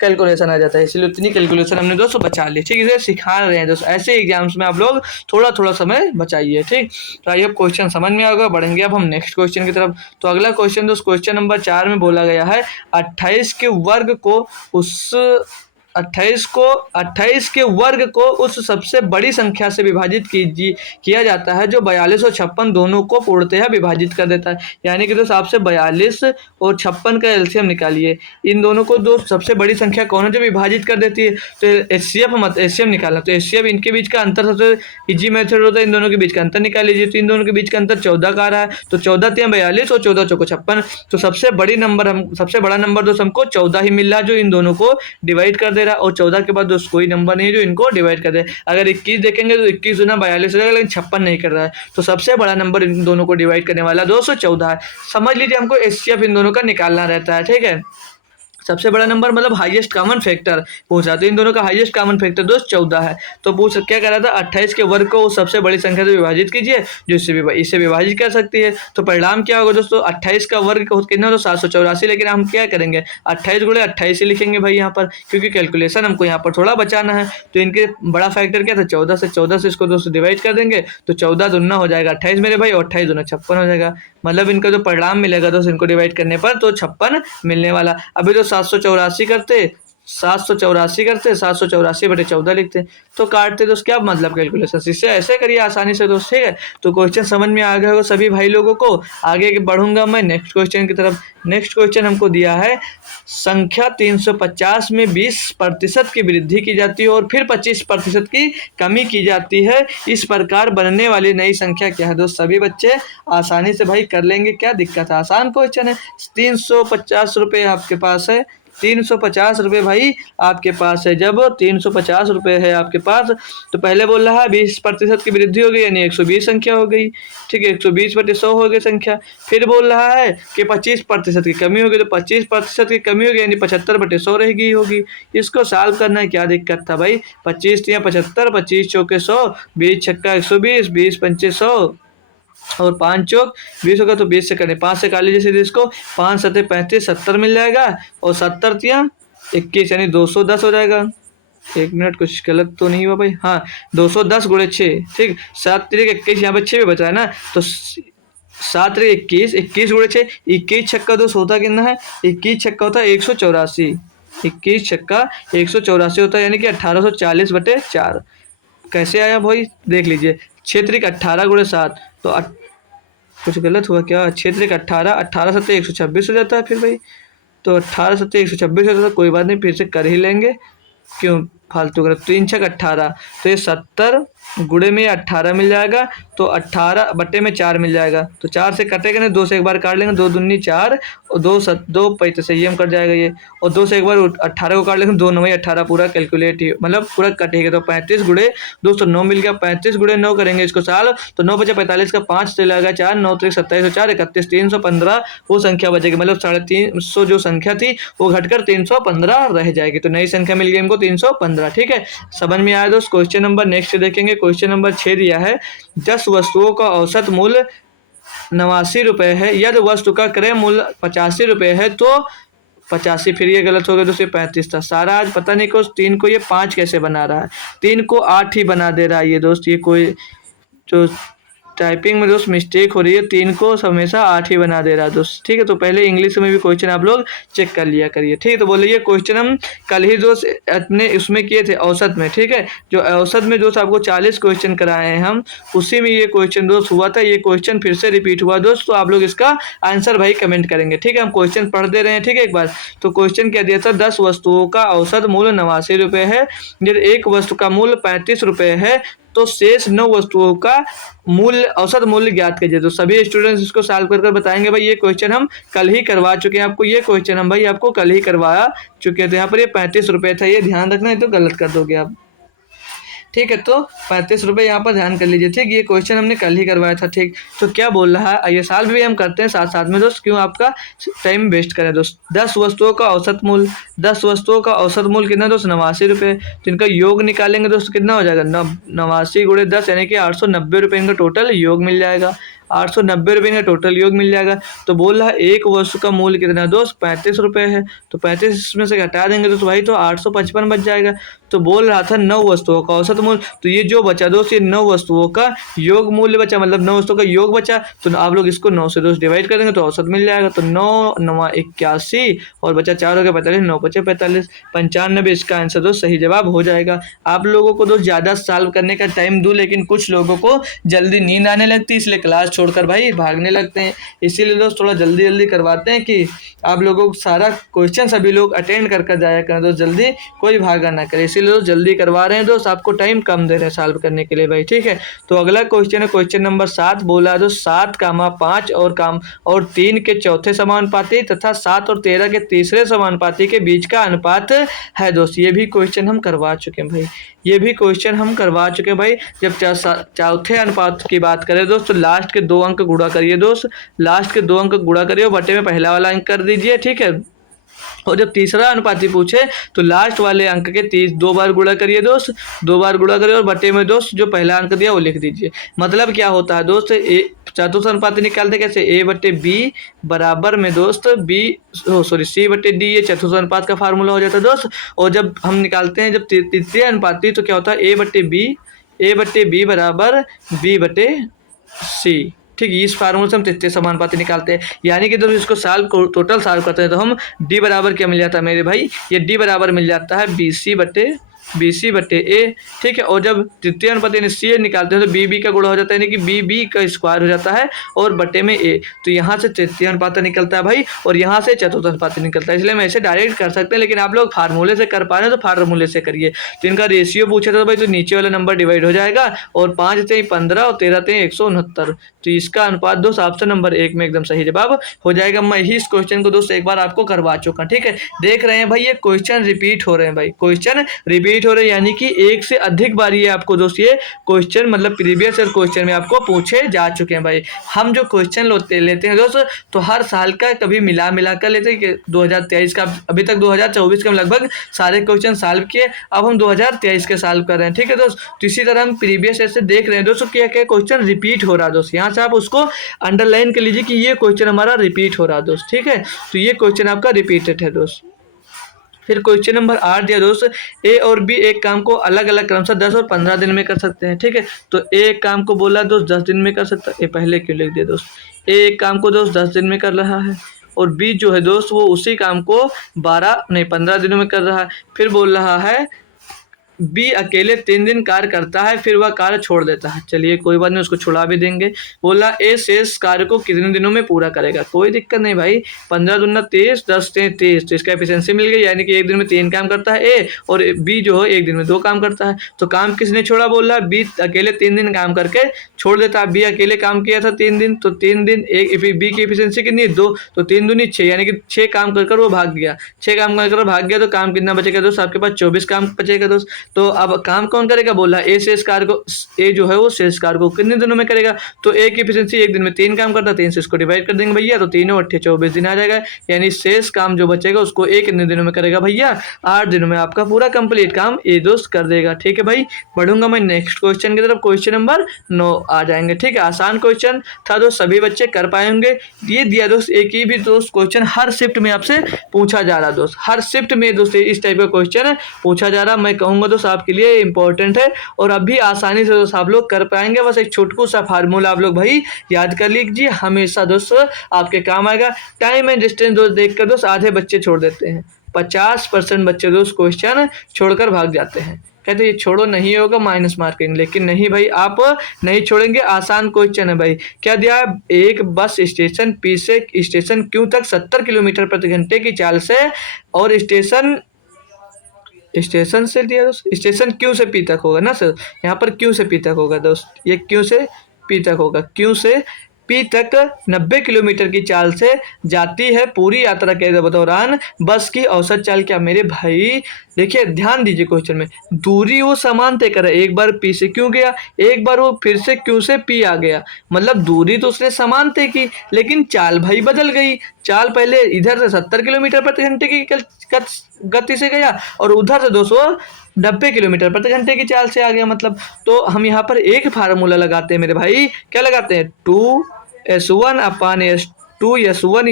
कैलकुलेशन आ जाता है, इसलिए उतनी कैलकुलेशन हमने दोस्तों बचा ली। ठीक, इसे सिखा रहे हैं दोस्तों, ऐसे एग्जाम्स में आप लोग थोड़ा थोड़ा समय बचाइए। ठीक, तो आइए अब क्वेश्चन समझ में आएगा, बढ़ेंगे अब हम नेक्स्ट क्वेश्चन की तरफ। तो अगला क्वेश्चन दोस्त क्वेश्चन नंबर 4 में बोला गया है 28 के वर्ग को उस 28 के वर्ग को उस सबसे बड़ी संख्या से विभाजित किया जाता है जो 42 और 56 दोनों को पूर्णतः विभाजित कर देता है। यानी कि दोस्त आपसे 42 और 56 का एलसीएम निकालिए, इन दोनों को दोस्त सबसे बड़ी संख्या कौन है जो विभाजित कर देती है, तो एचसीएफ निकालना। तो एचसीएफ इनके बीच का अंतर सबसे इजी मेथड होता है, इन दोनों के बीच का अंतर निकाल लीजिए। तो इन दोनों के बीच का अंतर 14 का आ रहा है, तो 14 तिया 42 और 14 चौको 56, तो सबसे बड़ा नंबर दोस्त हमको 14 ही मिल रहा है जो इन दोनों को डिवाइड कर ले रहा है, और 14 के बाद दोस्त कोई नंबर नहीं है जो इनको डिवाइड कर दे। अगर 21 देखेंगे तो 21 गुना 42 हो जाएगा, लेकिन 56 नहीं कर रहा है, तो सबसे बड़ा नंबर इन दोनों को डिवाइड करने वाला 214 है। समझ लीजिए हमको एचसीएफ इन दोनों का निकालना रहता है, ठीक है। सबसे बड़ा नंबर मतलब हाईएस्ट कॉमन फैक्टर पूछा, तो इन दोनों का हाईएस्ट कॉमन फैक्टर दोस्त 14 है। तो पूछ क्या कह रहा था, 28 के वर्ग को सबसे बड़ी संख्या से विभाजित कीजिए जो इससे विभाजित कर सकती है। तो परिणाम क्या होगा दोस्तों, 28 का वर्ग कितना, तो 784। लेकिन हम क्या करेंगे, 28 गुणे 28 ही लिखेंगे भाई यहाँ पर, क्योंकि कैलकुलेशन हमको यहाँ पर थोड़ा बचाना है। तो इनके बड़ा फैक्टर क्या था, 14 से इसको दोस्तों डिवाइड कर देंगे, तो 14 दूना हो जाएगा 28 मेरे भाई, और 28 दूना 56 हो जाएगा। मतलब इनका जो परिणाम मिलेगा दोस्त इनको डिवाइड करने पर तो 56 मिलने वाला। अभी तो 784 करते 784/14 लिखते, तो काटते दोस्त क्या मतलब कैलकुलेशन, इससे ऐसे करिए आसानी से दोस्त, ठीक है। तो क्वेश्चन समझ में आ गया होगा सभी भाई लोगों को। आगे बढ़ूंगा मैं नेक्स्ट क्वेश्चन की तरफ। नेक्स्ट क्वेश्चन हमको दिया है, संख्या 350 में 20% की वृद्धि की जाती है और फिर 25% की कमी की जाती है, इस प्रकार बनने वाली नई संख्या क्या है। दोस्त सभी बच्चे आसानी से भाई कर लेंगे, क्या दिक्कत है, आसान क्वेश्चन है। 350 रुपये आपके पास है, 350 रुपये भाई आपके पास है। जब 350 रुपये है आपके पास, तो पहले बोल रहा है 20% की वृद्धि हो गई, यानी 120 संख्या हो गई, ठीक है, 120/100 हो गई संख्या। फिर बोल रहा है कि 25% की कमी होगी, तो 25% की कमी होगी यानी 75/100 रह गई होगी। इसको सॉल्व करना है, क्या दिक्कत था भाई, 25 या 75, 25 चौके 100, 20 छक्का 120, 20 पंचे 100 और 5 चौक 20 होगा, तो 20 से करें 5 से काट लीजिए सीधे इसको, 5 सत्ते 35, 70 मिल जाएगा, और 70 तिया 21 यानी 210 हो जाएगा। एक मिनट, कुछ गलत तो नहीं हुआ भाई, हाँ 210 गुणे 6, ठीक, 7 तिरिक 21, यहाँ पर 6 भी बचा है ना, तो 7 तिरिक 21, 21 गुणे 6, 21 छक्का दोस्त होता कितना है, 21 छक्का होता है 184, 21 छक्का 184 होता है, यानी कि 1840/4। कैसे आया भाई देख लीजिए, 6 तिरिक 18 गुणे 7, तो कुछ गलत हुआ क्या, 6 तिरिक 18, 18 सत्ते 126 हो जाता है फिर भाई, तो 18 सत्ते 126 हो जाता है, कोई बात नहीं फिर से कर ही लेंगे, क्यों फालतू कर, 3 छक 18, तो ये 70 गुणे में 18 मिल जाएगा, तो 18/4 मिल जाएगा, तो 4 से कटेगा नहीं, 2 से एक बार काट लेंगे, 2 दूनी 4 और 2 पैंतीस सही हम कट जाएगा ये, और 2 से एक बार 18 को काट लेंगे, 2 9 18 पूरा कैलकुलेट ही मतलब पूरा कटेगा, तो 35 गुणे 209 मिल गया, 35 गुणे 9 करेंगे इसको साल, तो 9 बचे 45 का 5 चला गया 4, 9 3 27 4 31 315 वो संख्या बचेगी, मतलब 350 जो संख्या थी वो घटकर 315 रह जाएगी, तो नई संख्या मिल गई हमको 315, ठीक है। समझ में आया दोस्त। क्वेश्चन नंबर नेक्स्ट देखेंगे, क्वेश्चन नंबर 6 दिया है, 10 वस्तुओं का औसत मूल्य 89 रुपये है, यदि वस्तु का क्रय मूल्य 85 रुपये है तो 85, फिर ये गलत हो गया, तो 35 था सारा। आज पता नहीं को 3 को ये 5 कैसे बना रहा है, 3 को 8 ही बना दे रहा है ये दोस्त, ये कोई जो टाइपिंग में दोस्त मिस्टेक हो रही है, 3 को हमेशा 8 ही बना दे रहा है दोस्त, ठीक है। तो पहले इंग्लिश में भी क्वेश्चन आप लोग चेक कर लिया करिए, ठीक है। तो बोलिए क्वेश्चन हम कल ही दोस्त अपने उसमें किए थे औसत में, ठीक है, जो औसत में दोस्त आपको 40 क्वेश्चन कराए हैं हम, उसी में ये क्वेश्चन दोस्त हुआ था, ये क्वेश्चन फिर से रिपीट हुआ दोस्त, तो आप लोग इसका आंसर भाई कमेंट करेंगे, ठीक है। हम क्वेश्चन पढ़ दे रहे हैं, ठीक है एक बार। तो क्वेश्चन क्या दिया था, 10 वस्तुओं का औसत मूल्य 89 रुपये है, यदि एक वस्तु का मूल्य 35 रुपये है तो शेष 9 वस्तुओं का मूल्य औसत मूल्य ज्ञात कीजिए। तो सभी स्टूडेंट्स इसको सॉल्व कर बताएंगे भाई, ये क्वेश्चन हम कल ही करवा चुके हैं आपको, ये क्वेश्चन हम भाई आपको कल ही करवा चुके थे। यहाँ पर ये 35 रुपये था, ये ध्यान रखना, ये तो गलत कर दोगे आप, ठीक है। तो 35 रुपये यहाँ पर ध्यान कर लीजिए, ठीक, ये क्वेश्चन हमने कल ही करवाया था, ठीक। तो क्या बोल रहा है, ये सॉल्व भी हम करते हैं साथ साथ में दोस्त, क्यों आपका टाइम वेस्ट करें दोस्त। 10 वस्तुओं का औसत मूल्य, 10 वस्तुओं का औसत मूल्य कितना दोस्त, 89 रुपये, तो इनका योग निकालेंगे दोस्त, कितना हो जाएगा 89 गुणे 10 यानी कि 890 रुपये इनका टोटल योग मिल जाएगा, 890 रुपये का टोटल योग मिल जाएगा। तो बोल रहा है एक वस्तु का मूल्य कितना दोस्त 35 रुपये है, तो 35 में से घटा देंगे दोस्त भाई तो 855 बच जाएगा। तो बोल रहा था 9 वस्तुओं का औसत मूल्य, तो ये जो बचा दोस्त ये 9 वस्तुओं का योग मूल्य बचा, मतलब 9 वस्तुओं का योग बचा, तो आप लोग इसको 9 से दोस्त डिवाइड कर देंगे तो औसत मिल जाएगा। तो 9 9 81 और बचा 4 हो गया 45, 9 बचे 45, 95 इसका आंसर दोस्त सही जवाब हो जाएगा। आप लोगों को दोस्त ज़्यादा सॉल्व करने का टाइम दूँ, लेकिन कुछ लोगों को जल्दी नींद आने लगती है, इसलिए क्लास छोड़कर भाई भागने लगते हैं, इसीलिए दोस्त थोड़ा जल्दी जल्दी करवाते हैं कि आप लोगों को सारा क्वेश्चन सभी लोग अटेंड कर जाया करें, दोस्त जल्दी कोई भागा ना करे, इसीलिए इसीलिए दोस्त जल्दी करवा रहे हैं दोस्त, आपको टाइम कम दे रहे हैं सॉल्व करने के लिए भाई, ठीक है। तो अगला क्वेश्चन है क्वेश्चन नंबर 7, बोला दोस्त 7, 5 और 3 के चौथे समानुपाती तथा 7 और 13 के तीसरे समानुपाती के बीच का अनुपात है दोस्त। ये भी क्वेश्चन हम करवा चुके हैं भाई, ये भी क्वेश्चन हम करवा चुके हैं भाई। जब चौथे अनुपात की बात करें दोस्त, तो लास्ट के 2 अंक गुणा करिए दोस्त, लास्ट के 2 अंक गुणा करिए और बटे में पहला वाला अंक कर दीजिए, ठीक है। और जब तीसरा अनुपाती पूछे तो लास्ट वाले अंक के 2 बार गुणा करिए दोस्त, 2 बार गुणा करिए और बटे में दोस्त जो पहला अंक दिया वो लिख दीजिए। मतलब क्या होता है दोस्त, चतुर्थ अनुपाती निकालते कैसे, a बटे बी बराबर में दोस्त सी बटे डी, ये चतुर्थ अनुपात का फार्मूला हो जाता है दोस्त। और जब हम निकालते हैं जब तृतीय अनुपाती तो क्या होता है, a बटे बी बराबर b बटे सी, ठीक। इस फार्मूले से हम तृतीय समानुपाती निकालते हैं, यानी कि दोस्तों इसको टोटल सॉल्व करते हैं तो हम d बराबर क्या मिल जाता है मेरे भाई, ये d बराबर मिल जाता है BC बटे ए, ठीक है। और जब तृतीय अनुपात यानी सी निकालते हैं तो बी का गुणा हो जाता है, यानी कि बी का स्क्वायर हो जाता है और बटे में ए, तो यहाँ से तृतीय अनुपात निकलता है भाई और यहाँ से चतुर्थ अनुपात निकलता है। इसलिए मैं इसे डायरेक्ट कर सकते हैं, लेकिन आप लोग फार्मूले से कर पा रहे हैं तो फार्मूले से करिए। तो इनका रेशियो पूछा था भाई, तो नीचे वाला नंबर डिवाइड हो जाएगा और 5 × 15 और 13 × 169, तो इसका अनुपात दोस्त ऑप्शन नंबर 1 में एकदम सही जवाब हो जाएगा। मैं ही इस क्वेश्चन को दोस्त एक बार आपको करवा चुका, ठीक है। देख रहे हैं भाई ये क्वेश्चन रिपीट हो रहे हैं भाई, क्वेश्चन रिपीट हो रहे हैं, यानी कि एक से अधिक बार ये आपको दोस्त ये क्वेश्चन मतलब प्रीवियस ईयर क्वेश्चन में आपको पूछे जा चुके हैं भाई। हम जो क्वेश्चन लेते हैं दोस्त तो हर साल का कभी मिला कर लेते हैं कि 2023 का, अभी तक 2024 के हम लगभग सारे क्वेश्चन सॉल्व किए, अब हम 2023 के सॉल्व कर रहे हैं, ठीक है दोस्त। तो इसी तरह हम प्रीवियस ईयर से देख रहे हैं दोस्तों क्या क्या क्वेश्चन रिपीट हो रहा है दोस्त, यहाँ से आप उसको अंडरलाइन कर लीजिए कि ये क्वेश्चन हमारा रिपीट हो रहा है दोस्त, ठीक है। तो ये क्वेश्चन आपका रिपीटेड है दोस्त। फिर क्वेश्चन नंबर 8 दिया दोस्त, ए और बी एक काम को अलग अलग क्रम से 10 और 15 दिन में कर सकते हैं, ठीक है। तो ए एक काम को बोला दोस्त 10 दिन में कर सकता है, ये पहले क्यों लिख दिया दोस्त, ए एक काम को दोस्त 10 दिन में कर रहा है और बी जो है दोस्त वो उसी काम को 15 दिनों में कर रहा है। फिर बोल रहा है बी अकेले 3 दिन कार्य करता है फिर वह कार्य छोड़ देता है, चलिए कोई बात नहीं उसको छुड़ा भी देंगे। बोला ए शेष कार्य को कितने दिनों में पूरा करेगा, कोई दिक्कत नहीं भाई, 15 दूना 30, 10 से 30, तो इसका एफिशिएंसी मिल गई, यानी कि एक दिन में 3 काम करता है ए और बी जो है एक दिन में 2 काम करता है। तो काम किसने छोड़ा, बोल रहा है बी अकेले 3 दिन काम करके छोड़ देता है। बी अकेले काम किया था 3 दिन, तो 3 दिन एक बी की एफिशिएंसी कितनी 2, तो 3 दूनी 6, यानी कि 6 काम कर वो भाग गया, 6 काम कर भाग गया, तो काम कितना बचेगा दोस्त, आपके पास 24 काम बचेगा दोस्त। तो अब काम कौन करेगा, बोला ए शेष कार्य को, ए जो है वो शेष कार्य को कितने दिनों में करेगा, तो ए की एफिशिएंसी एक दिन में 3 काम करता है, 3 से इसको डिवाइड कर देंगे भैया, तो 3 और 8 24 दिन आ जाएगा, यानी शेष काम जो बचेगा उसको ए कितने दिनों में करेगा भैया, 8 दिनों में आपका पूरा कंप्लीट काम ए दोस्त कर देगा, ठीक है भाई। बढ़ूंगा मैं नेक्स्ट क्वेश्चन की तरफ, क्वेश्चन नंबर 9 आ जाएंगे, ठीक है। आसान क्वेश्चन था दोस्त, सभी बच्चे कर पाएंगे। ये दिया दोस्त एक ही भी दोस्त क्वेश्चन हर शिफ्ट में आपसे पूछा जा रहा दोस्त, हर शिफ्ट में दोस्त इस टाइप का क्वेश्चन पूछा जा रहा, मैं कहूँगा दोस्त आपके लिए इंपॉर्टेंट है और अभी आसानी से दोस्त आप लोग कर पाएंगे। बस एक छोटकू सा फार्मूला आप लोग भाई याद कर लीजिए, हमेशा दोस्त आपके काम आएगा। टाइम एंड डिस्टेंस दोस्त देखकर दोस्त आधे बच्चे छोड़ देते हैं, 50% बच्चे दोस्त क्वेश्चन छोड़कर भाग जाते हैं, कहते ये छोड़ो नहीं होगा माइनस मार्किंग, लेकिन नहीं भाई आप नहीं छोड़ेंगे। आसान क्वेश्चन है भाई, क्या दिया है, एक बस स्टेशन पी से स्टेशन क्यू तक 70 किलोमीटर प्रति घंटे की चाल से और स्टेशन से दिया दोस्त, स्टेशन क्यू से पी तक होगा ना सर, यहाँ पर क्यू से पी तक होगा दोस्त, ये क्यू से पी तक होगा, क्यू से पी तक 90 किलोमीटर की चाल से जाती है। पूरी यात्रा के दौरान बस की औसत चाल क्या, मेरे भाई देखिए ध्यान दीजिए क्वेश्चन में, दूरी वो समान तय करे, एक बार पी से क्यू गया, एक बार वो फिर से क्यू से पी आ गया, मतलब दूरी तो उसने समान तय की लेकिन चाल भाई बदल गई। चाल पहले इधर से 70 किलोमीटर प्रति घंटे की गति से गया और उधर से 290 किलोमीटर प्रति घंटे की चाल से आ गया, मतलब तो हम यहाँ पर एक फार्मूला लगाते हैं मेरे भाई, क्या लगाते हैं, 2s1 अपान s2 s1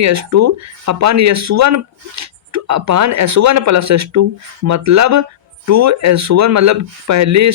अपान s1 प्लस s2, मतलब 2s1 मतलब पहली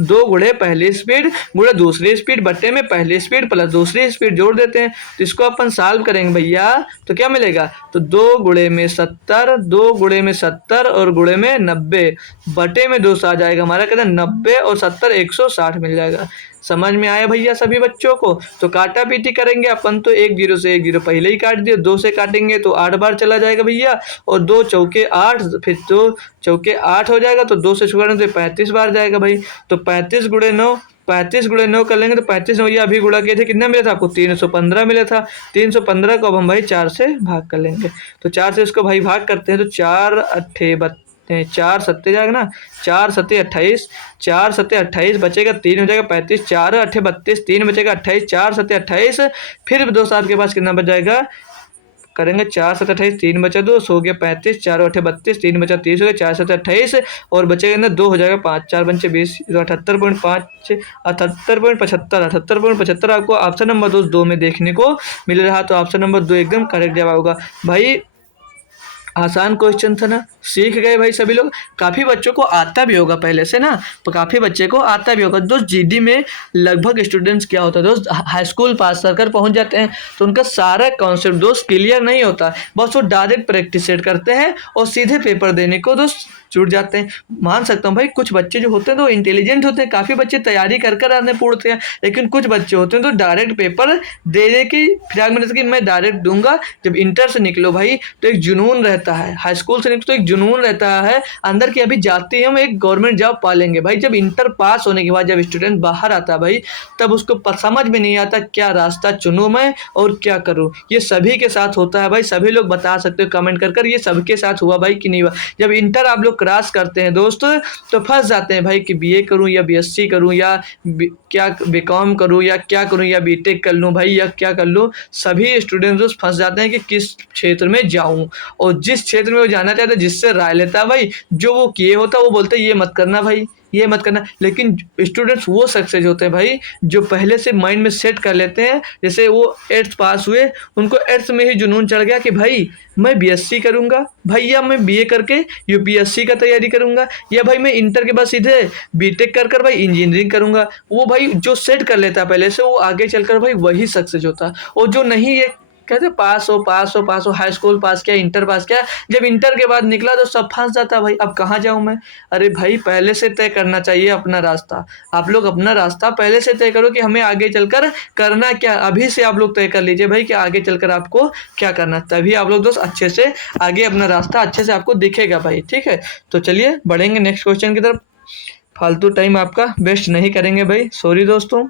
2 गुणे पहली स्पीड गुणे दूसरी स्पीड बट्टे में पहली स्पीड प्लस दूसरी स्पीड जोड़ देते हैं, तो इसको अपन सॉल्व करेंगे भैया तो क्या मिलेगा, तो 2 गुणे में 70, 2 गुणे में 70 और गुणे में 90 बटे में 2 आ जाएगा हमारा, कहते हैं 90 और 70 160 मिल जाएगा। समझ में आया भैया सभी बच्चों को? तो काटा पीटी करेंगे अपन, तो 1 0 से 1 0 पहले ही काट दिया, 2 से काटेंगे तो 8 बार चला जाएगा भैया, और 2 चौके 8, फिर 2 चौके 8 हो जाएगा, तो 2 से शुरू तो 35 बार जाएगा भाई। तो 35 गुणे 9, 35 गुणे 9 कर लेंगे तो 35 9, ये अभी गुणा किए थे, कितना मिला था आपको? 315 मिला था। 315 को अब हम भाई 4 से भाग कर लेंगे, तो 4 से इसको भाई भाग करते हैं, तो 4 अट्ठे 4 सत्ते जाएगा ना, 4 सत्ते 28, 4 सत्ते 28 बचेगा, 3 हो जाएगा 35, 4 अट्ठे 32, 3 बचेगा 28, 4 सत्ते 28, फिर दोस्त आपके पास कितना बच जाएगा? करेंगे 4 7 28, 3 बचा 2, हो गया 35, 4 8 32, 3 बचा 30 हो गया, 4 7 28, और बचेगा ना 2 हो जाएगा 5, 4 पंचे 20, 78.5, 78.75, 78.75 आपको ऑप्शन नंबर 2 में देखने को मिल रहा, तो ऑप्शन नंबर 2 एकदम करेक्ट जवाब होगा भाई। आसान क्वेश्चन था ना, सीख गए भाई सभी लोग। काफ़ी बच्चों को आता भी होगा पहले से ना, तो काफ़ी बच्चे को आता भी होगा दोस्त। जीडी में लगभग स्टूडेंट्स क्या होता है दोस्त, हाई स्कूल पास कर पहुंच जाते हैं, तो उनका सारा कॉन्सेप्ट दोस्त क्लियर नहीं होता, बस वो डायरेक्ट प्रैक्टिस सेट करते हैं और सीधे पेपर देने को दोस्त जुट जाते हैं। मान सकता हूँ भाई कुछ बच्चे जो होते हैं तो इंटेलिजेंट होते हैं, काफ़ी बच्चे तैयारी कर कर आने पड़ते हैं, लेकिन कुछ बच्चे होते हैं तो डायरेक्ट पेपर दे दे की फिराक में कि मैं डायरेक्ट दूंगा। जब इंटर से निकलो भाई तो एक जुनून रहता है, हाई स्कूल से निकलो तो एक जुनून रहता है अंदर की, अभी जाते ही हम एक गवर्नमेंट जॉब पालेंगे भाई। जब इंटर पास होने के बाद जब स्टूडेंट बाहर आता है भाई, तब उसको समझ में नहीं आता क्या रास्ता चुनूँ मैं और क्या करूँ। ये सभी के साथ होता है भाई, सभी लोग बता सकते हो कमेंट कर कर, ये सबके साथ हुआ भाई कि नहीं हुआ। जब इंटर आप लोग क्रॉस करते हैं दोस्त तो फंस जाते हैं भाई कि बीए करूं या बीएससी करूं या क्या बीकॉम करूं या क्या करूं या बीटेक कर लूं भाई या क्या कर लूं। सभी स्टूडेंट्स दोस्त फंस जाते हैं कि किस क्षेत्र में जाऊं, और जिस क्षेत्र में वो जाना चाहते हैं जिससे राय लेता है भाई, जो वो किए होता है वो बोलते हैं ये मत करना भाई, ये मत करना। लेकिन स्टूडेंट्स वो सक्सेस होते हैं भाई जो पहले से माइंड में सेट कर लेते हैं। जैसे वो 8th पास हुए, उनको 8th में ही जुनून चढ़ गया कि भाई मैं बीएससी करूंगा भैया, मैं बीए करके यूपीएससी का तैयारी करूंगा, या भाई मैं इंटर के बाद सीधे बीटेक कर कर भाई इंजीनियरिंग करूंगा। वो भाई जो सेट कर लेता है पहले से, वो आगे चलकर भाई वही सक्सेस होता है। और जो नहीं ये कहते पास हो पास हो पास हो, हाई स्कूल पास किया, इंटर पास किया, जब इंटर के बाद निकला तो सब फंस जाता है भाई, अब कहाँ जाऊँ मैं। अरे भाई पहले से तय करना चाहिए अपना रास्ता। आप लोग अपना रास्ता पहले से तय करो कि हमें आगे चलकर करना क्या, अभी से आप लोग तय कर लीजिए भाई कि आगे चलकर आपको क्या करना, तभी आप लोग दोस्त अच्छे से आगे अपना रास्ता अच्छे से आपको दिखेगा भाई। ठीक है, तो चलिए बढ़ेंगे नेक्स्ट क्वेश्चन की तरफ। फालतू टाइम आपका वेस्ट नहीं करेंगे भाई, सॉरी दोस्तों।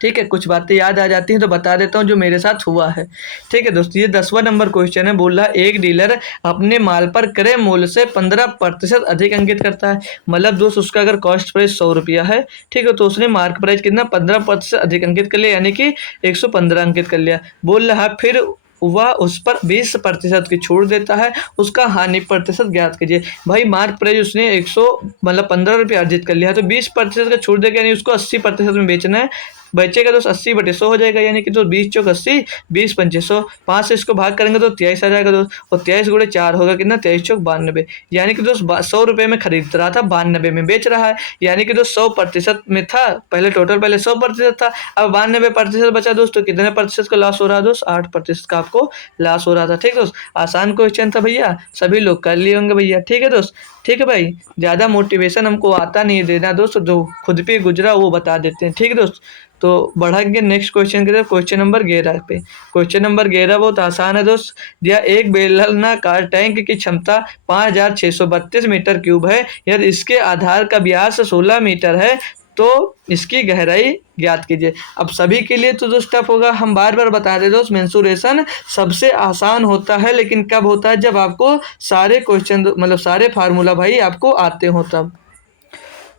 ठीक है, कुछ बातें याद आ जाती हैं तो बता देता हूँ जो मेरे साथ हुआ है। ठीक है दोस्तों, ये 10वां नंबर क्वेश्चन है। बोल रहा है एक डीलर अपने माल पर क्रय मूल्य से 15% अधिक अंकित करता है। मतलब दोस्त उसका अगर कॉस्ट प्राइस 100 रुपया है, ठीक है, तो उसने मार्क प्राइस कितना 15% अधिक अंकित कर लिया, यानी कि 115 अंकित कर लिया। बोल रहा है फिर वह उस पर 20% की छूट देता है, उसका हानि प्रतिशत ज्ञात कीजिए। भाई मार्क प्राइस उसने 100 मतलब 15 रुपये अर्जित कर लिया है, तो 20% का छूट देगा, यानी उसको 80% में बेचना है। बचेगा दोस्त 80/100 हो जाएगा, यानी कि तो 20 चौक 80, 20 पंचे 100, 5 से इसको भाग करेंगे तो 23 आ जाएगा दोस्त, और 23 गुणे 4 होगा कितना 23 चौक 92, यानी कि दोस्त 100 रुपये में खरीद रहा था 92 में बेच रहा है, यानी कि दोस्त 100% में था पहले, टोटल पहले 100% था, अब 92% बचा दोस्त, तो कितने प्रतिशत का लॉस हो रहा है दोस्त? 8% का आपको लॉस हो रहा था। ठीक है दोस्त, आसान क्वेश्चन था भैया, सभी लोग कर लिए होंगे भैया। ठीक है दोस्त, ठीक है भाई, ज़्यादा मोटिवेशन हमको आता नहीं देना दोस्त, जो खुद पे गुजरा वो बता देते हैं। ठीक है दोस्त, तो बढ़ेंगे नेक्स्ट क्वेश्चन की तरफ, क्वेश्चन नंबर 11 पे। क्वेश्चन नंबर 11 बहुत आसान है दोस्त। दिया एक बेलनाकार टैंक की क्षमता 5632 मीटर क्यूब है, यदि इसके आधार का व्यास 16 मीटर है तो इसकी गहराई ज्ञात कीजिए। अब सभी के लिए तो दोस्त टफ होगा, हम बार बार बता दें दोस्त, मेंसुरेशन सबसे आसान होता है, लेकिन कब होता है? जब आपको सारे क्वेश्चन मतलब सारे फार्मूला भाई आपको आते हो तब।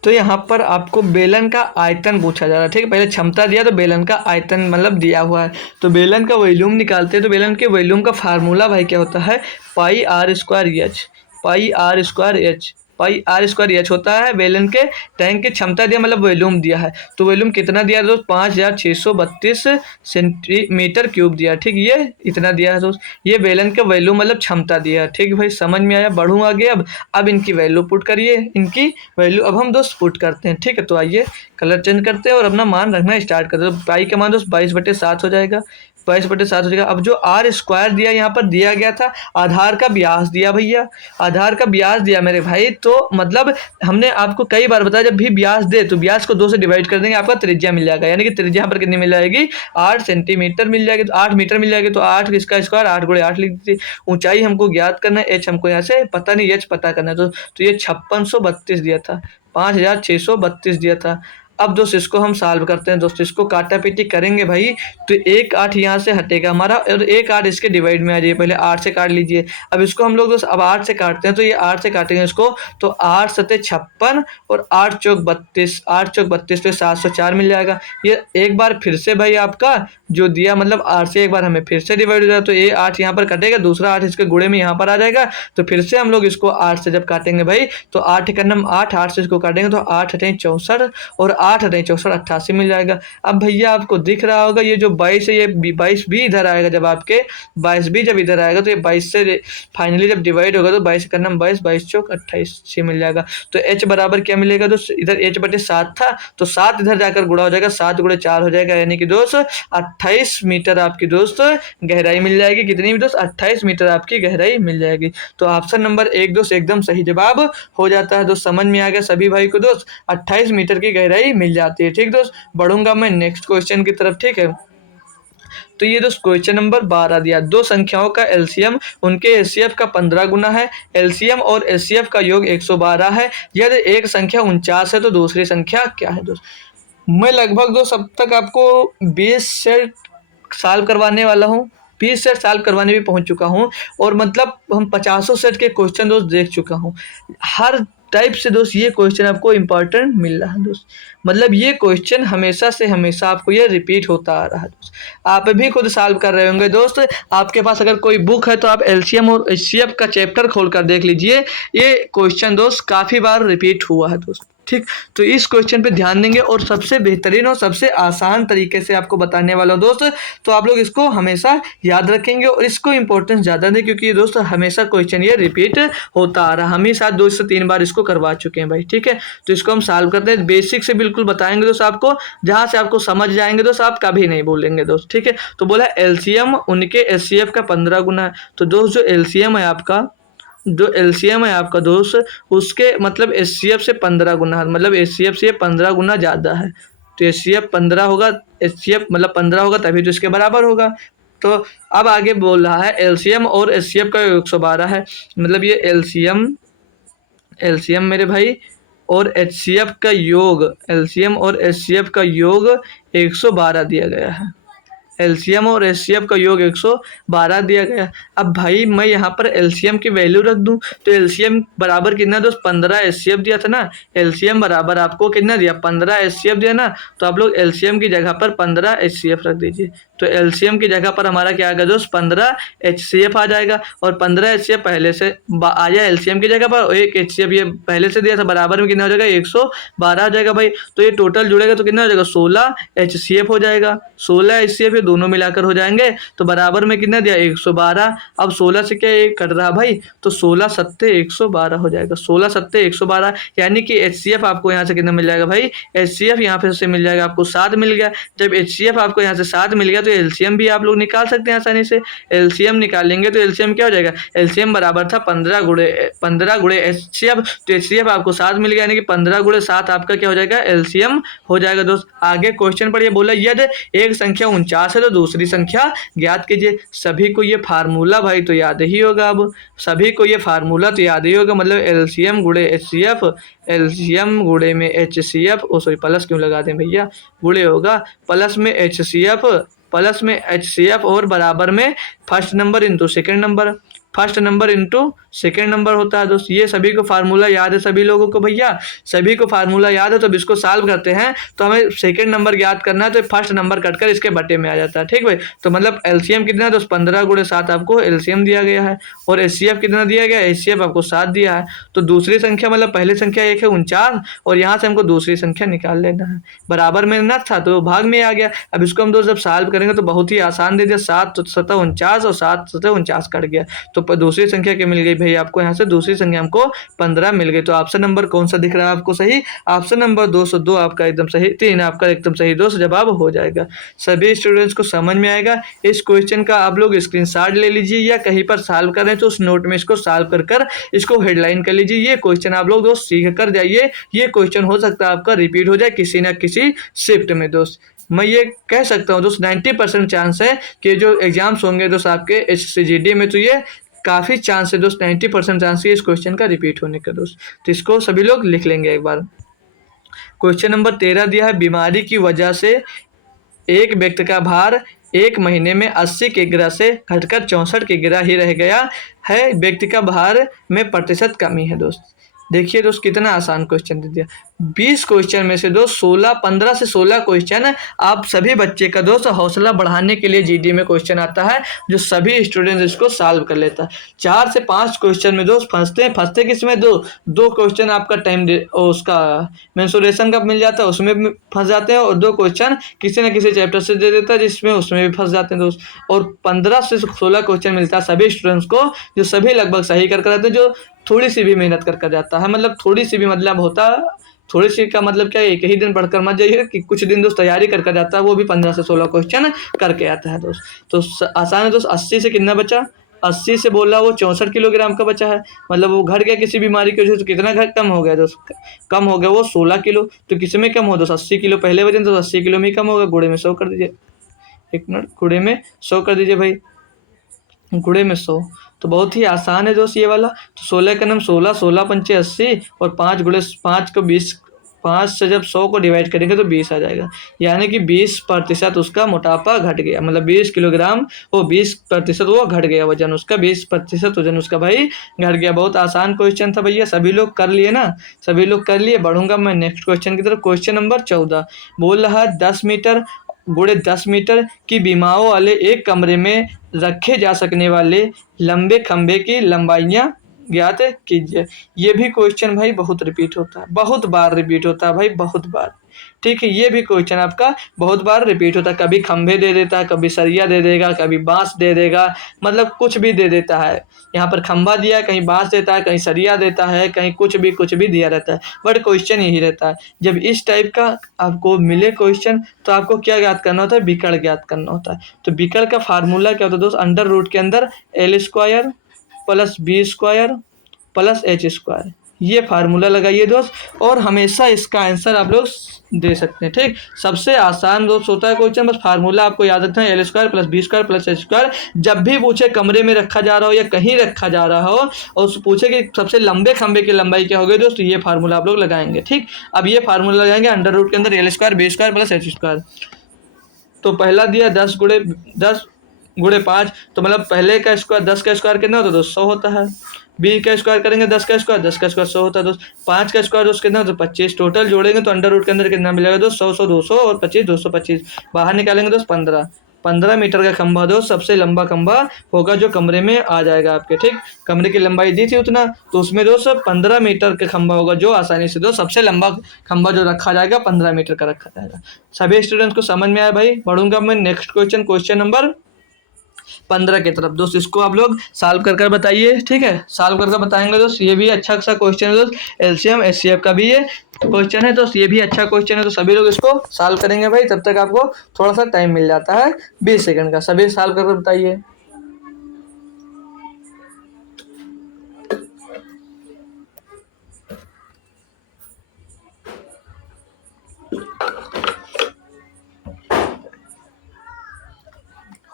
तो यहाँ पर आपको बेलन का आयतन पूछा जा रहा है। ठीक है, पहले क्षमता दिया तो बेलन का आयतन मतलब दिया हुआ है, तो बेलन का वॉल्यूम निकालते हैं। तो बेलन के वॉल्यूम का फार्मूला भाई क्या होता है? Pi R square H, pi R square H, pi R square H होता है। बेलन के टैंक की क्षमता दिया मतलब वॉल्यूम दिया है, तो वॉल्यूम कितना दिया दोस्त? 5632 सेंटीमीटर क्यूब दिया। ठीक, ये इतना दिया है दोस्त, ये बेलन का वॉल्यूम मतलब क्षमता दिया है। ठीक है भाई, समझ में आया? बढ़ूँ आगे, अब इनकी वैल्यू पुट करिए, इनकी वैल्यू अब हम दोस्त पुट करते हैं। ठीक है, तो आइए कलर चेंज करते हैं और अपना मान रखना स्टार्ट करते हैं। तो पाई का मान दोस्त 22/7 हो जाएगा, 22/7 हो जाएगा। अब जो आर स्क्वायर दिया यहाँ पर दिया गया था, आधार का ब्यास दिया भैया, आधार का ब्यास दिया मेरे भाई। तो मतलब हमने आपको कई बार बताया जब भी ब्यास दे तो ब्यास को 2 से डिवाइड कर देंगे, आपका त्रिज्या मिल जाएगा। यानी कि त्रिज्या यहाँ पर कितनी मिल जाएगी, 8 सेंटीमीटर मिल जाएगी, तो 8 मीटर मिल जाएगी। तो 8 इसका स्क्वायर 8 गुणे 8 लिख दीजिए। ऊंचाई हमको ज्ञात करना है, एच हमको यहाँ से पता नहीं, एच पता करना है। तो ये 5632 दिया था, 5632 दिया था। अब दोस्त इसको हम सॉल्व करते हैं दोस्त, इसको काटा पीटी करेंगे भाई। तो एक 8 यहाँ से हटेगा हमारा और एक 8 इसके डिवाइड में आ जाइए, पहले 8 से काट लीजिए। अब इसको हम लोग दोस्त अब 8 से काटते हैं, तो ये 8 से काटेंगे इसको, तो 8 सते 56 और 8 चौक 32, 8 चौक 32 पे 704 मिल जाएगा। ये एक बार फिर से भाई आपका जो दिया मतलब 8 से एक बार हमें फिर से डिवाइड हो जाएगा, तो ये 8 यहाँ पर कटेगा, दूसरा 8 इसके गुणे में यहाँ पर आ जाएगा। तो फिर से हम लोग इसको 8 से जब काटेंगे भाई, तो 8 का नम 8, 8 से इसको काटेंगे तो 8 8 64 और 8 8 64 88 मिल जाएगा। अब भैया आपको दिख रहा होगा ये जो 22 है, ये 22 भी इधर आएगा, जब आपके 22 भी जब इधर आएगा तो ये 22 से फाइनली जब डिवाइड होगा तो 22 का नम 22, 22 चौक 28 से मिल जाएगा। तो एच बराबर क्या मिलेगा दोस्त, इधर एच बटे 7 था, तो 7 इधर जाकर गुणा हो जाएगा, 7 गुणे 4 हो जाएगा, यानी कि दोस्त 28 मीटर आपकी दोस्त गहराई मिल जाएगी। कितनी भी दोस्त, 28 मीटर आपकी गहराई मिल जाएगी। तो ऑप्शन नंबर 1 दोस्त एकदम सही जवाब हो जाता है दोस्त। समझ में आ गया सभी भाई को दोस्त, 28 मीटर की गहराई मिल जाती है। ठीक दोस्त, बढ़ूंगा मैं नेक्स्ट क्वेश्चन की तरफ। ठीक है, तो ये दोस्त क्वेश्चन नंबर 12 दिया, दो संख्याओं का एलसीएम उनके एचसीएफ का 15 गुना है, एलसीएम और एचसीएफ का योग 112 है, यदि एक संख्या 49 है तो दूसरी संख्या क्या है दोस्त। मैं लगभग दोस्त अब तक आपको 20 सेट सॉल्व करवाने वाला हूँ, 20 सेट सॉल्व करवाने भी पहुंच चुका हूँ, और मतलब हम 50 सेट के क्वेश्चन दोस्त देख चुका हूँ। हर टाइप से दोस्त ये क्वेश्चन आपको इंपॉर्टेंट मिल रहा है दोस्त, मतलब ये क्वेश्चन हमेशा से हमेशा आपको ये रिपीट होता आ रहा है दोस्त। आप भी खुद सॉल्व कर रहे होंगे दोस्त, आपके पास अगर कोई बुक है तो आप एलसीएम और एचसीएफ का चैप्टर खोल कर देख लीजिए, ये क्वेश्चन दोस्त काफ़ी बार रिपीट हुआ है दोस्त। ठीक, तो इस क्वेश्चन पे ध्यान देंगे और सबसे बेहतरीन और सबसे आसान तरीके से आपको बताने वाला हूँ दोस्त। तो आप लोग इसको हमेशा याद रखेंगे और इसको इंपॉर्टेंस ज़्यादा दें, क्योंकि ये दोस्त हमेशा क्वेश्चन ये रिपीट होता आ रहा है। हम ही साथ 2 से 3 बार इसको करवा चुके हैं भाई। ठीक है, तो इसको हम सॉल्व करते हैं, बेसिक से बिल्कुल बताएंगे दोस्त आपको, जहाँ से आपको समझ जाएंगे दोस्त, आप कभी नहीं बोलेंगे दोस्त। ठीक है, तो बोला एलसीएम उनके एचसीएफ का 15 गुना है। तो दोस्त जो एलसीएम है आपका, जो एलसीएम है आपका दोस्त, उसके मतलब एचसीएफ से 15 गुना है, मतलब एचसीएफ से 15 गुना ज़्यादा है। तो एचसीएफ 15 होगा, एचसीएफ मतलब 15 होगा तभी तो इसके बराबर होगा। तो अब आगे बोल रहा है एलसीएम और एचसीएफ का 112 है, मतलब ये एलसीएम एलसीएम मेरे भाई और एचसीएफ का योग, एलसीएम और एचसीएफ का योग 112 दिया गया है। एलसीएम और एचसीएफ का योग 112 दिया गया। अब भाई मैं यहाँ पर एलसीएम की वैल्यू रख दूँ, तो एलसीएम बराबर कितना दोस्त 15 एचसीएफ दिया था ना, एलसीएम बराबर आपको कितना दिया 15 एचसीएफ दिया ना, तो आप लोग एलसीएम की जगह पर 15 एचसीएफ रख दीजिए। तो एलसीएम की जगह पर हमारा क्या आ गया दोस्त 15 एचसीएफ आ जाएगा, और 15 एचसीएफ पहले से आया एलसीएम की जगह पर, एक एचसीएफ ये पहले से दिया था, बराबर में कितना हो जाएगा 112 हो जाएगा भाई। तो ये टोटल जुड़ेगा तो कितना हो जाएगा 16 एचसीएफ हो जाएगा, 16 एचसीएफ ये दोनों मिलाकर हो जाएंगे, तो बराबर में कितना दिया 112। अब 16 से क्या ये कट रहा भाई, तो 16 सत्ते 112 हो जाएगा, 16 सत्ते 112, यानी कि एचसीएफ आपको यहाँ से कितना मिल जाएगा भाई, एचसीएफ यहाँ पे से मिल जाएगा आपको 7 मिल गया। जब एचसीएफ आपको यहाँ से 7 मिल गया तो एलसीएम भी आप लोग निकाल सकते हैं आसानी से। एलसीएम निकालेंगे तो एलसीएम क्या हो जाएगा, एलसीएम बराबर था 15 गुणे एचसीएफ, तो एचसीएफ आपको 7 मिल गया, यानी कि 15 गुणे 7 आपका क्या हो जाएगा एलसीएम हो जाएगा दोस्त। आगे क्वेश्चन पर ये बोला यदि एक संख्या 49 है तो दूसरी संख्या ज्ञात कीजिए। सभी को ये फार्मूला भाई तो याद ही होगा, अब सभी को ये फार्मूला तो याद ही होगा, मतलब एलसीएम गुणे एचसीएफ, एलसीएम गुणे में एचसीएफ, ओ सॉरी प्लस क्यों लगा दें भैया, गुणे होगा प्लस में एचसीएफ, प्लस में एचसीएफ और बराबर में first number into second number, first number into second number होता है दोस्त। ये सभी को फार्मूला याद है सभी लोगों को भैया, सभी को फार्मूला याद है। तो अब इसको सॉल्व करते हैं तो हमें सेकेंड नंबर याद करना है, तो फर्स्ट नंबर कटकर इसके बटे में आ जाता है। ठीक भाई, तो मतलब एलसीएम कितना है दोस्त 15 गुणे 7 आपको एलसीएम दिया गया है, और एचसीएफ कितना दिया गया, एचसीएफ आपको 7 दिया है। तो दूसरी संख्या मतलब पहली संख्या एक है 49, और यहाँ से हमको दूसरी संख्या निकाल लेना है, बराबर में ना था तो भाग में आ गया। अब इसको हम दोस्त जब सॉल्व करेंगे तो बहुत ही आसान दे दिया, 7 7 49 और 7 7 49 कट गया, तो तो दूसरी संख्या क्या मिल गई भाई आपको, यहाँ से दूसरी संख्या हमको 15 मिल गई। तो ऑप्शन नंबर कौन सा दिख रहा है आपको सही, ऑप्शन नंबर 202 आपका एकदम सही, 3 आपका एकदम सही दोस्त जवाब हो जाएगा। सभी स्टूडेंट्स को समझ में आएगा। इस क्वेश्चन का आप लोग स्क्रीनशॉट ले लीजिए या कहीं पर सॉल्व करें तो उस नोट में इसको सॉल्व कर कर इसको हेडलाइन कर लीजिए। ये क्वेश्चन आप लोग दोस्त सीख कर जाइए, ये क्वेश्चन हो सकता है आपका रिपीट हो जाए किसी ना किसी शिफ्ट में दोस्त। मैं ये कह सकता हूँ दोस्त 90% चांस है कि जो एग्जाम्स होंगे दोस्त आपके HCGD में, तो ये काफ़ी चांस है दोस्त, 90% चांस है इस क्वेश्चन का रिपीट होने का दोस्त। तो इसको सभी लोग लिख लेंगे एक बार। क्वेश्चन नंबर 13 दिया है, बीमारी की वजह से एक व्यक्ति का भार एक महीने में 80 किग्रा से घटकर 64 किग्रा ही रह गया है। व्यक्ति का भार में प्रतिशत कमी है दोस्त। देखिए दोस्त कितना आसान क्वेश्चन दे दिया। 20 क्वेश्चन में से दोस्त 15 से 16 क्वेश्चन आप सभी बच्चे का दोस्त हौसला बढ़ाने के लिए जीडी में क्वेश्चन आता है, जो सभी स्टूडेंट्स इसको सॉल्व कर लेता है। 4 से 5 क्वेश्चन में दोस्त फंसते किसमें, दो क्वेश्चन आपका टाइम उसका मेंसुरेशन का मिल जाता है, उसमें भी फंस जाते हैं, और 2 क्वेश्चन किसी न किसी चैप्टर से दे देता है जिसमें उसमें भी फंस जाते हैं दोस्त। और 15 से 16 क्वेश्चन मिलता है सभी स्टूडेंट्स को, जो सभी लगभग सही कर आते हैं, जो थोड़ी सी भी मेहनत कर जाता है। मतलब थोड़ी सी भी मतलब होता है, थोड़ी सी का मतलब क्या है, एक ही दिन पढ़कर मत जाइए कि कुछ दिन दोस्त तैयारी करके जाता है, वो भी 15 से 16 क्वेश्चन करके आता है दोस्त। तो आसान है दोस्त। 80 से कितना बचा, 80 से बोला वो 64 किलोग्राम का बचा है, मतलब वो घट गया किसी बीमारी की वजह से। कितना घट कम हो गया दोस्त, कम हो गया वो 16 किलो। तो किस में कम हो दोस्त, 80 किलो पहले वजन, तो 80 किलो में ही कम होगा। गुणे में 100 कर दीजिए, एक मिनट, गुणे में 100 कर दीजिए भाई, गुणे में 100। तो बहुत ही आसान है दोस्त ये वाला। तो 16 का नाम 16, 16 पंचे 80, और 5 गुणे 5 को 20, 5 से जब 100 को डिवाइड करेंगे तो 20 आ जाएगा। यानी कि 20% उसका मोटापा घट गया, मतलब 20 किलोग्राम, वो 20% वो घट गया वजन उसका, 20% वजन उसका भाई घट गया। बहुत आसान क्वेश्चन था भैया, सभी लोग कर लिए ना, सभी लोग कर लिए। बढ़ूंगा मैं नेक्स्ट क्वेश्चन की तरफ। क्वेश्चन नंबर 14 बोल रहा है 10 मीटर गुणे 10 मीटर की बीमाओं वाले एक कमरे में रखे जा सकने वाले लंबे खंभे की लंबाइयाँ ज्ञात कीजिए। ये भी क्वेश्चन भाई बहुत रिपीट होता है, बहुत बार रिपीट होता है भाई, बहुत बार। ठीक है, ये भी क्वेश्चन आपका बहुत बार रिपीट होता है। कभी खंभे दे देता है, कभी सरिया दे देगा, कभी बांस दे देगा, मतलब कुछ भी दे देता है। यहाँ पर खंभा दिया है, कहीं बांस देता है, कहीं सरिया देता है, कहीं कुछ भी दिया रहता है, बट क्वेश्चन यही रहता है। जब इस टाइप का आपको मिले क्वेश्चन तो आपको क्या ज्ञात करना होता है, विकर्ण ज्ञात करना होता है। तो विकर्ण का फार्मूला क्या होता है दोस्त, अंडर रूट के अंदर L² plus B² plus H², ये फार्मूला लगाइए दोस्त, और हमेशा इसका आंसर आप लोग दे सकते हैं। ठीक, सबसे आसान दोस्त होता है क्वेश्चन, बस फार्मूला आपको याद रखना है, L² plus B² plus H²। जब भी पूछे कमरे में रखा जा रहा हो या कहीं रखा जा रहा हो और पूछे कि सबसे लंबे खंभे की लंबाई क्या होगी दोस्त, ये फार्मूला आप लोग लगाएंगे। ठीक, अब ये फार्मूला लगाएंगे अंडर रूट के अंदर L² B² प्लस H²। तो पहला दिया 10 गुणे 5, तो मतलब पहले का स्क्वायर 10 का स्क्वायर कितना होता है दोस्त, 100 होता है। 20 का स्क्वायर करेंगे 10 का स्क्वायर 100 होता है दोस्त। 5 का स्क्वायर दोस्त कितना, तो 25। टोटल जोड़ेंगे तो अंडर रूट के अंदर कितना मिलेगा दोस्त, 100 100 200 और 25 225। बाहर निकालेंगे दोस्त 15 मीटर का खंभा दोस्त सबसे लंबा खंभा होगा जो कमरे में आ जाएगा आपके। ठीक, कमरे की लंबाई दी थी उतना, तो उसमें दोस्त 15 मीटर का खंभा होगा जो आसानी से दोस्त सबसे लंबा खंभा जो रखा जाएगा 15 मीटर का रखा जाएगा। सभी स्टूडेंट्स को समझ में आया भाई। बढ़ूंगा मैं नेक्स्ट क्वेश्चन, क्वेश्चन नंबर 15 की तरफ दोस्त। इसको आप लोग सॉल्व कर बताइए। ठीक है, सॉल्व कर बताएंगे दोस्त। ये भी अच्छा सा क्वेश्चन है दोस्त, LCM HCF का भी ये क्वेश्चन है दोस्त, ये भी अच्छा क्वेश्चन है, तो सभी लोग इसको सॉल्व करेंगे भाई। तब तक आपको थोड़ा सा टाइम मिल जाता है 20 सेकंड का। सभी सॉल्व कर बताइए।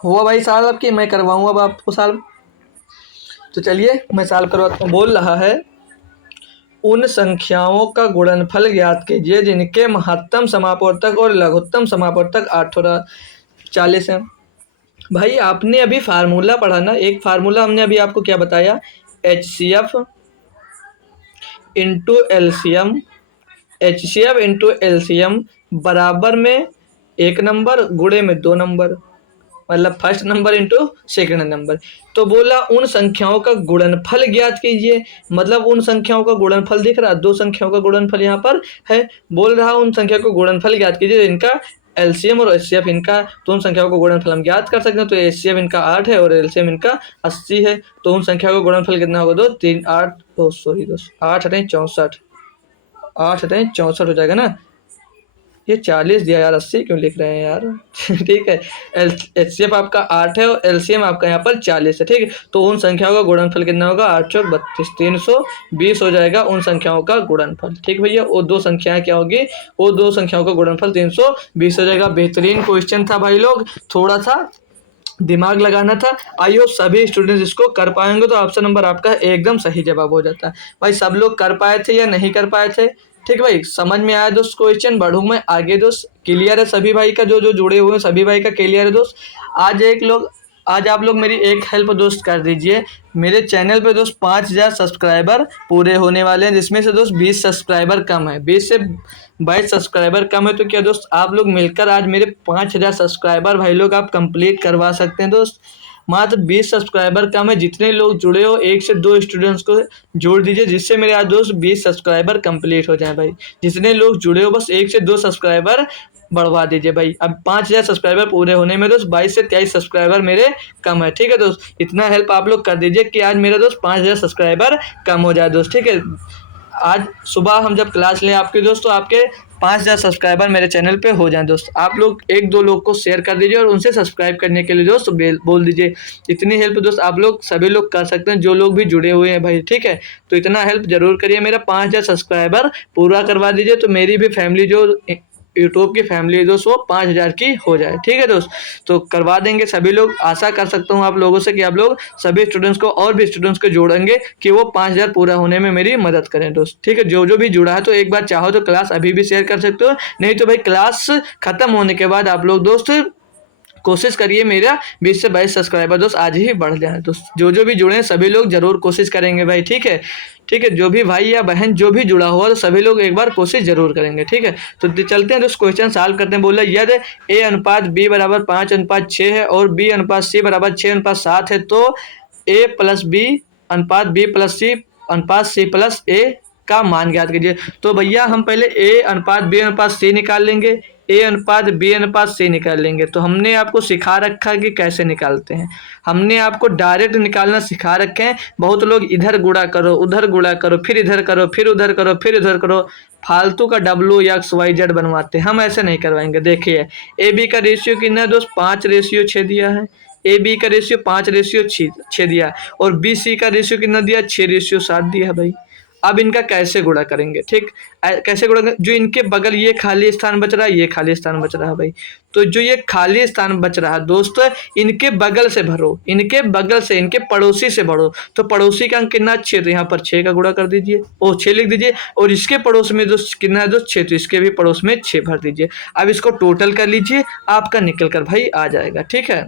हुआ भाई सॉल्व आपकी, मैं करवाऊंगा अब आपको सॉल्व। तो चलिए मैं सॉल्व करवाता हूँ। बोल रहा है उन संख्याओं का गुणनफल ज्ञात कीजिए जिनके महत्तम समापवर्तक और लघुत्तम समापवर्तक 840 है। भाई आपने अभी फार्मूला पढ़ा ना, एक फार्मूला हमने अभी आपको क्या बताया, HCF इंटू LCM बराबर में 1 नंबर गुणे में 2 नंबर, मतलब first number into second number. तो बोला उन संख्याओं का गुणनफल ज्ञात कीजिए, मतलब उन संख्याओं का गुणनफल दिख रहा है, 2 संख्याओं का गुणनफल यहाँ पर है। बोल रहा उन संख्या को गुणनफल ज्ञात कीजिए इनका एलसीएम और एचसीएफ इनका, तो उन संख्याओं को गुणनफल हम ज्ञात कर सकते हैं। तो एचसीएफ इनका 8 है और एलसीएम इनका 80 है। तो उन संख्याओं का गुणनफल कितना होगा दोस्त? 3 8 सॉरी दोस्त 8 8 64, 8 8 64 हो जाएगा ना। ये 40 दिया यार, 80 क्यों लिख रहे हैं यार। ठीक है, एचसीएफ आपका 8 है और एलसीएम आपका यहाँ पर 40 है। ठीक है, तो उन संख्याओं का गुणनफल कितना होगा? 8 चौक 32, 320 हो जाएगा उन संख्याओं का गुणनफल। ठीक भैया, वो दो संख्याएं क्या होगी? वो दो संख्याओं का गुणनफल 320 हो जाएगा। बेहतरीन क्वेश्चन था भाई लोग, थोड़ा सा दिमाग लगाना था। आई होप सभी स्टूडेंट्स इसको कर पाएंगे। तो ऑप्शन नंबर आपका एकदम सही जवाब हो जाता है। भाई सब लोग कर पाए थे या नहीं कर पाए थे? ठीक भाई, समझ में आया दोस्त क्वेश्चन? बढ़ूं मैं आगे दोस्त? क्लियर है सभी भाई का? जो जो जुड़े हुए हैं सभी भाई का क्लियर है दोस्त? आज आप लोग मेरी एक हेल्प दोस्त कर दीजिए। मेरे चैनल पे दोस्त 5000 सब्सक्राइबर पूरे होने वाले हैं, जिसमें से दोस्त 20 सब्सक्राइबर कम है, 20 से 22 सब्सक्राइबर कम है। तो क्या दोस्त आप लोग मिलकर आज मेरे 5000 सब्सक्राइबर भाई लोग आप कंप्लीट करवा सकते हैं दोस्त? मात्र 20 सब्सक्राइबर कम है। जितने लोग जुड़े हो 1 से 2 स्टूडेंट्स को जोड़ दीजिए, जिससे मेरे आज दोस्त 20 सब्सक्राइबर कंप्लीट हो जाए भाई। जितने लोग जुड़े हो बस 1 से 2 सब्सक्राइबर बढ़वा दीजिए भाई। अब 5000 सब्सक्राइबर पूरे होने में दोस्त 22 से 23 सब्सक्राइबर मेरे कम है। ठीक है दोस्त, इतना हेल्प आप लोग कर दीजिए कि आज मेरा दोस्त 5000 सब्सक्राइबर कम हो जाए दोस्त। ठीक है, आज सुबह हम जब क्लास लें आपके दोस्त, तो आपके 5000 सब्सक्राइबर मेरे चैनल पे हो जाएं दोस्त। आप लोग 1-2 लोग को शेयर कर दीजिए और उनसे सब्सक्राइब करने के लिए दोस्त बोल दीजिए। इतनी हेल्प दोस्त आप लोग सभी लोग कर सकते हैं, जो लोग भी जुड़े हुए हैं भाई। ठीक है, तो इतना हेल्प जरूर करिए, मेरा 5000 सब्सक्राइबर पूरा करवा दीजिए, तो मेरी भी फैमिली जो यूट्यूब की फैमिली दोस्त वो 5000 की हो जाए। ठीक है दोस्त, तो करवा देंगे सभी लोग। आशा कर सकता हूँ आप लोगों से कि आप लोग सभी स्टूडेंट्स को और भी स्टूडेंट्स को जोड़ेंगे कि वो 5000 पूरा होने में मेरी मदद करें दोस्त। ठीक है, जो जो भी जुड़ा है तो एक बार चाहो तो क्लास अभी भी शेयर कर सकते हो, नहीं तो भाई क्लास खत्म होने के बाद आप लोग दोस्त कोशिश करिए मेरा 20 से 22 सब्सक्राइबर दोस्त आज ही बढ़ जाए दोस्त। जो जो भी जुड़े हैं सभी लोग जरूर कोशिश करेंगे भाई। ठीक है, ठीक है, जो भी भाई या बहन जो भी जुड़ा हुआ तो सभी लोग एक बार कोशिश जरूर करेंगे। ठीक है, तो चलते हैं दोस्त क्वेश्चन सॉल्व करते हैं। बोला यदि a अनुपात b बराबर 5:6 है और b अनुपात c बराबर 6:7 है, तो a प्लस b अनुपात b प्लस c अनुपात c प्लस a का मान ज्ञात कीजिए। तो भैया हम पहले a अनुपात b अनुपात c निकाल लेंगे, a अनुपात b अनुपात c निकाल लेंगे। तो हमने आपको सिखा रखा है कि कैसे निकालते हैं, हमने आपको डायरेक्ट निकालना सिखा रखे हैं। बहुत लोग इधर गुणा करो, उधर गुणा करो, फिर इधर करो, फिर उधर करो, फिर इधर करो, फालतू का W/X/Y/Z बनवाते हैं। हम ऐसे नहीं करवाएंगे। देखिए ए बी का रेशियो कितना है दोस्त? 5:6 दिया है। ए बी का रेशियो 5:6 दिया है और बी सी का रेशियो कितना दिया? 6:7 दिया है भाई। अब इनका कैसे गुणा करेंगे? ठीक, कैसे गुणा करेंगे? जो इनके बगल ये खाली स्थान बच रहा है, ये खाली स्थान बच रहा है भाई, तो जो ये खाली स्थान बच रहा है दोस्तों, इनके बगल से भरो, इनके बगल से, इनके पड़ोसी से भरो। तो पड़ोसी का अंक कितना? 6, तो यहाँ पर 6 का गुणा कर दीजिए, ओ 6 लिख दीजिए। और इसके पड़ोस में दोस्त कितना है दोस्त? 6, तो इसके भी पड़ोस में 6 भर दीजिए। अब इसको टोटल कर लीजिए, आपका निकल कर भाई आ जाएगा। ठीक है,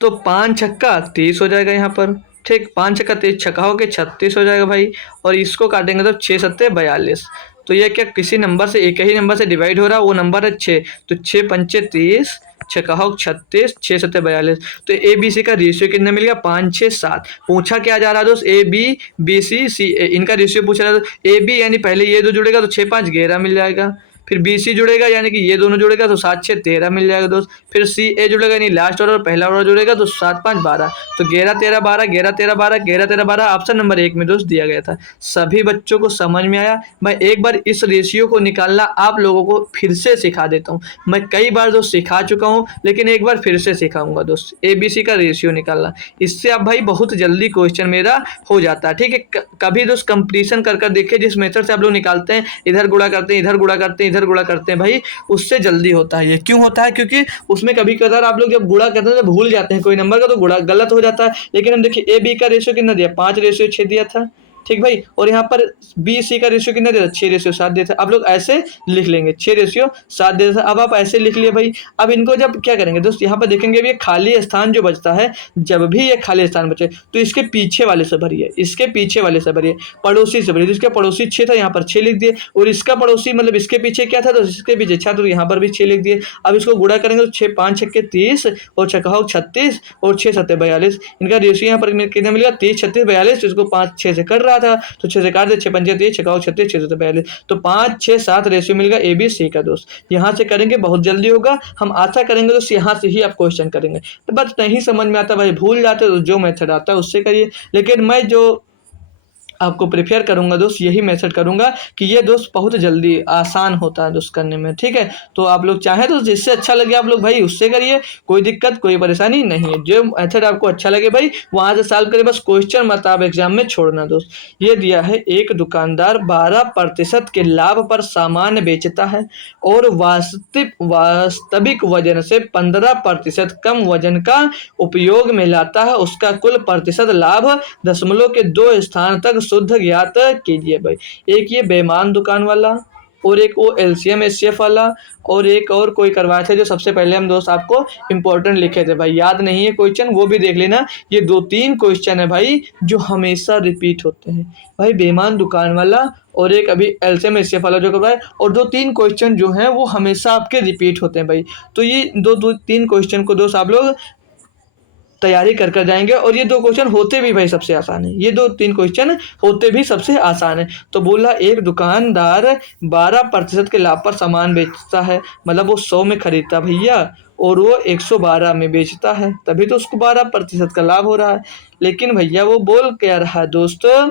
तो 5 छक्का 30 हो जाएगा यहाँ पर। ठीक, 5 छक्का 30 छक्का हो के 36 हो जाएगा भाई। और इसको काटेंगे तो 6 सत्ते 42। तो ये क्या किसी नंबर से, एक ही नंबर से डिवाइड हो रहा है, वो नंबर है 6। तो 6 पंचे 30, 6 का हो 36, 6 सत्ते 42। तो ए बी सी का रेशियो कितना मिल गया? 5 6 7। पूछा क्या जा रहा है दोस्त? ए बी बी सी सी ए, इनका रेशियो पूछ रहा है। ए बी यानी पहले ये दो जुड़ेगा तो 6 5 11 मिल जाएगा। फिर बी सी जुड़ेगा यानी कि ये दोनों जुड़ेगा तो 7 6 13 मिल जाएगा दोस्त। फिर सी ए जुड़ेगा यानी लास्ट ऑर्डर पहला ऑर्डर जुड़ेगा तो 7 5 12। तो 11 13 12, 11 13 12, 11 13 12 ऑप्शन नंबर 1 में दोस्त दिया गया था। सभी बच्चों को समझ में आया? मैं एक बार इस रेशियो को निकालना आप लोगों को फिर से सिखा देता हूँ। मैं कई बार दोस्त सिखा चुका हूँ, लेकिन एक बार फिर से सिखाऊंगा दोस्त, ए बी सी का रेशियो निकालना। इससे आप भाई बहुत जल्दी क्वेश्चन मेरा हो जाता है। ठीक है, कभी दोस्त कंपटीशन कर देखिए, जिस मेथड से आप लोग निकालते हैं, इधर गुणा करते हैं, इधर गुणा करते हैं, इधर गुणा करते हैं भाई, उससे जल्दी होता है। ये क्यों होता है? क्योंकि उसमें कभी कभार आप लोग जब गुणा करते हैं तो भूल जाते हैं कोई नंबर का, तो गुणा गलत हो जाता है। लेकिन हम देखिए ए बी का रेशियो कितना दिया? 5:6 दिया था। ठीक भाई, और यहाँ पर बी सी का रेशियो कितना दिया? 6:7 दिया था। आप लोग ऐसे लिख लेंगे 6:7 दिया था। अब आप ऐसे लिख लिए भाई। अब इनको जब क्या करेंगे दोस्त, यहाँ पर देखेंगे ये खाली स्थान जो बचता है, जब भी ये खाली स्थान बचे तो इसके पीछे वाले से भरिए, इसके पीछे वाले से भरिए, पड़ोसी से भरिए। जिसका पड़ोसी 6 था यहाँ पर 6 लिख दिए, और इसका पड़ोसी मतलब इसके पीछे क्या था? तो इसके पीछे 6 तो यहाँ पर भी 6 लिख दिए। अब इसको गुणा करेंगे तो 6 5 छक्के 30 और छक्का हो 36 और 6 सत्ते 42। इनका रेशियो यहाँ पर कितना मिलेगा? 30 36 42। इसको 5 6 से कट रहा रहा था, तो 6 से काट दे, 6 पंजे 30, 6 का 36, 6 से 42, तो 5, 6, 7 रेशियो मिल गया ए बी सी का दोस्त। यहाँ से करेंगे बहुत जल्दी होगा, हम आशा करेंगे दोस्त यहाँ से ही आप क्वेश्चन करेंगे। तो बस नहीं समझ में आता भाई, भूल जाते तो जो मेथड आता है उससे करिए, लेकिन मैं जो आपको प्रेफर करूंगा दोस्त यही मेथड करूंगा कि ये दोस्त बहुत जल्दी आसान होता है दोस्त करने में, ठीक है। तो आप लोग चाहें तो जिससे अच्छा लगे आप लोग भाई उससे करिए, कोई दिक्कत कोई परेशानी नहीं है। जो मेथड आपको अच्छा लगे भाई वहां से सॉल्व करिए, बस क्वेश्चन मत आप एग्जाम में छोड़ना दोस्त। ये दिया है, एक दुकानदार 12% के लाभ पर सामान बेचता है और वास्तविक वजन से 15% कम वजन का उपयोग में लाता है, उसका कुल प्रतिशत लाभ दशमलव के 2 स्थान तक शुद्ध ज्ञात कीजिए भाई। एक ये बेईमान दुकान वाला, और एक वो एलसीएम एचसीएफ वाला, और एक और कोई करवाए थे जो सबसे पहले हम दोस्त आपको इंपॉर्टेंट लिखे थे भाई, याद नहीं है क्वेश्चन वो भी देख लेना। ये 2-3 क्वेश्चन है भाई जो हमेशा रिपीट होते हैं भाई, बेईमान दुकान वाला और एक अभी एलसीएम एचसीएफ वाला जो करवाए, और 2-3 क्वेश्चन जो हैं वो हमेशा आपके रिपीट होते हैं भाई। तो ये 2-3 क्वेश्चन को दोस्त आप लोग तैयारी कर कर जाएंगे, और ये 2 क्वेश्चन होते भी भाई सबसे आसान है, ये 2-3 क्वेश्चन होते भी सबसे आसान है। तो बोला एक दुकानदार 12% के लाभ पर सामान बेचता है, मतलब वो 100 में खरीदता भैया और वो 112 में बेचता है, तभी तो उसको 12% का लाभ हो रहा है। लेकिन भैया वो बोल क्या रहा है दोस्तों